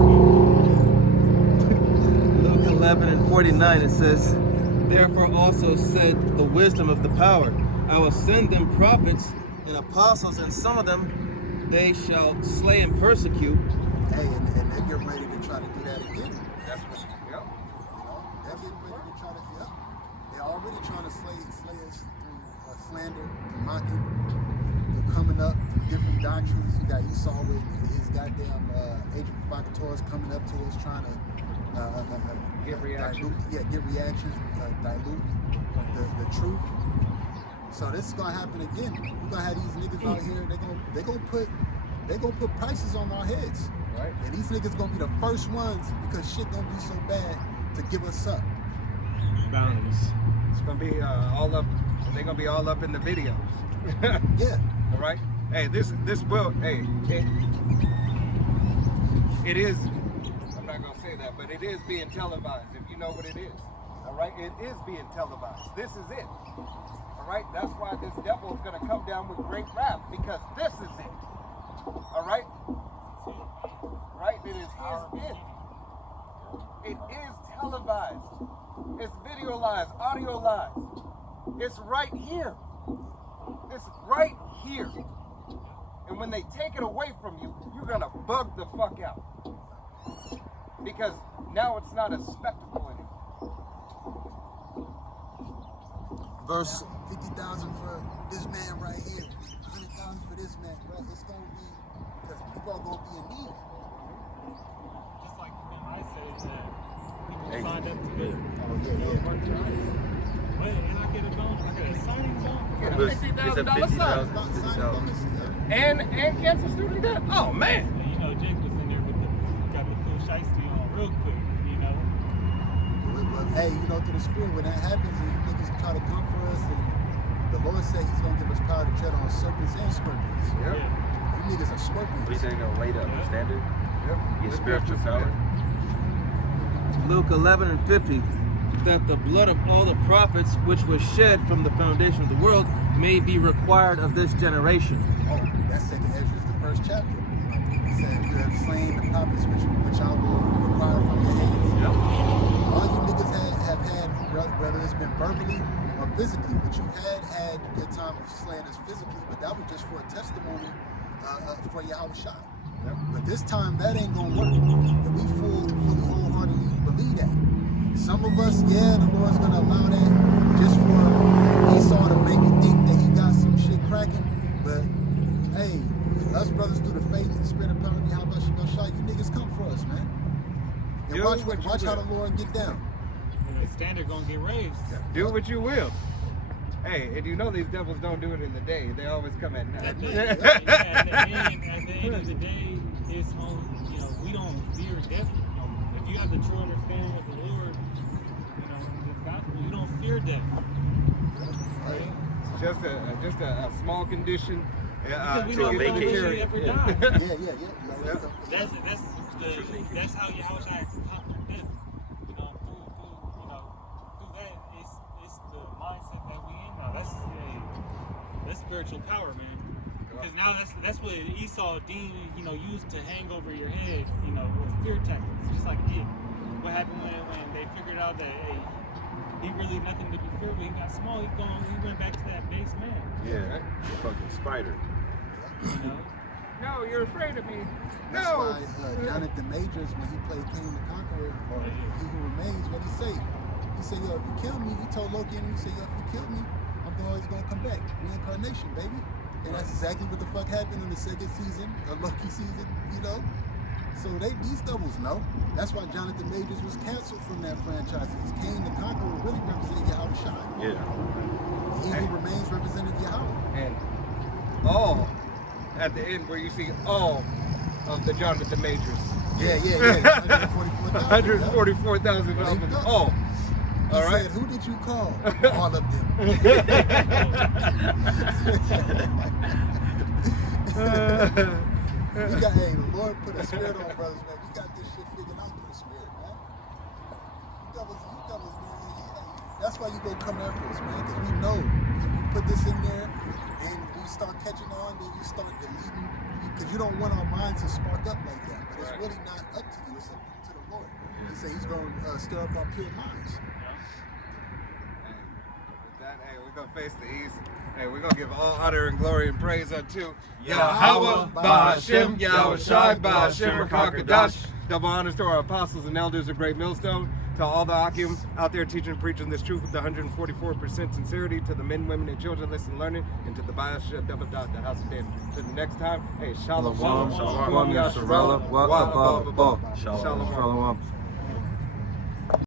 Luke 11 and 49, it says, "Therefore also said the wisdom of the power, I will send them prophets and apostles, and some of them they shall slay and persecute." Hey, and they're getting ready to try to do that again. That's what, yep. You know, they're getting ready to try to. Yep. They're already trying to slay us through slander, through mocking, through coming up through different doctrines. You got Esau with his goddamn agent provocateurs coming up to us trying to Get reactions. Get reactions, dilute the truth. So this is gonna happen again. We're gonna have these niggas out here. They're gonna put prices on our heads. Right. And these niggas gonna be the first ones because shit gonna be so bad to give us up. Bounties. It's gonna be all up. They're gonna be all up in the videos. Yeah. All right. Hey, this will. Hey, it is. I'm not gonna say that, but it is being televised. If you know what it is. All right. It is being televised. This is it. All right. That's why this devil is gonna come down with great wrath because this is it. All right. Right. It is his it. It is televised. It's videoized, audioized. It's right here. It's right here. And when they take it away from you, you're gonna bug the fuck out. Because now it's not a spectacle anymore. Verse 50,000 for this man right here. 100,000 for this man, bro. It's gonna be because people are gonna be in need. Just like I said, that people Hey. signed up to get Wait, and I get a bonus. I get a signing bonus. Get a It's a $50,000 $50,000. About signing bonus, yeah. And cancel student debt. Oh man. Jake was in there with got the cool shiesty on real quick, But hey, through the spirit, when that happens, and you niggas try to come for us, and the Lord said He's gonna give us power to tread on serpents and scorpions. Yep. You niggas are What scorpions. you think gonna wait up the standard? Yep. Your spiritual power? Luke 11 and 50, "That the blood of all the prophets which was shed from the foundation of the world may be required of this generation." Oh, that's second Ezra, the first chapter. It said, "You have slain the prophets which I will require from your hands." Yep. All you niggas have had, whether it's been verbally or physically, but you had your time of slaying us physically, but that was just for a testimony for Yahweh Shai. But this time that ain't gonna work. And we fully wholeheartedly believe that. Some of us, yeah, the Lord's gonna allow that just for Esau to make you think that he got some shit cracking. But hey, us brothers through the faith and spirit of power, how about you niggas come for us, man. And Do watch what you how will. the Lord get down. And the standard gonna get raised. Do what you will. Hey, and you know these devils don't do it in the day. They always come at night. At the end of the day, it's on. We don't fear death. If you have the true understanding of the Lord, the gospel, you don't fear death. Right? It's just a small condition Because we to don't get know the when material. we ever Yeah. die. That's how Yahushua conquered death. Through that, it's the mindset that we in now. That's spiritual power, man. Because now that's what Esau used to hang over your head, with fear tactics. Just like what happened when they figured out that he really nothing to be feared with. He got small. He went back to that base man. Yeah, the fucking spider. No, you're afraid of me. That's No. why Jonathan Majors, when he played King the Conqueror, or He Who Remains, what he say? He said, yo, if you kill me, he told Loki, and he said, yo, if you kill me, I'm always gonna come back. Reincarnation, baby. And that's exactly what the fuck happened in the second season, Loki season, So these doubles know. That's why Jonathan Majors was canceled from that franchise. King the Conqueror really represented Yahushua. Yeah. He Who Remains represented Yahweh. And all at the end where you see all of the Jonathan Majors. Yeah. 144,000. 144,000 of them. All. He All right. said, who did you call? All of them. The Lord put a spirit on brothers, man. We got this shit figured out through the spirit, man. You devils, man. That's why you go come after us, man, because we know you put this in there and you start catching on, then you start deleting, because you don't want our minds to spark up like that. But it's really not up to you, it's up to the Lord. He said he's going to stir up our pure minds. Hey, we're going to face the east. Hey, we're going to give all honor and glory and praise unto Yahweh, Ba'ashem, Yahushai, Ba'ashem, Rakakadash. Double honors to our apostles and elders of Great Millstone, to all the Akim out there teaching and preaching this truth with 144% sincerity, to the men, women, and children listening and learning, and to the Ba'ashem, double dot, the house of David. Till the next time, hey, Shalom, Shalom, Shalom, Shalom, Yasharallah, Shalom, Shalom. Shalom.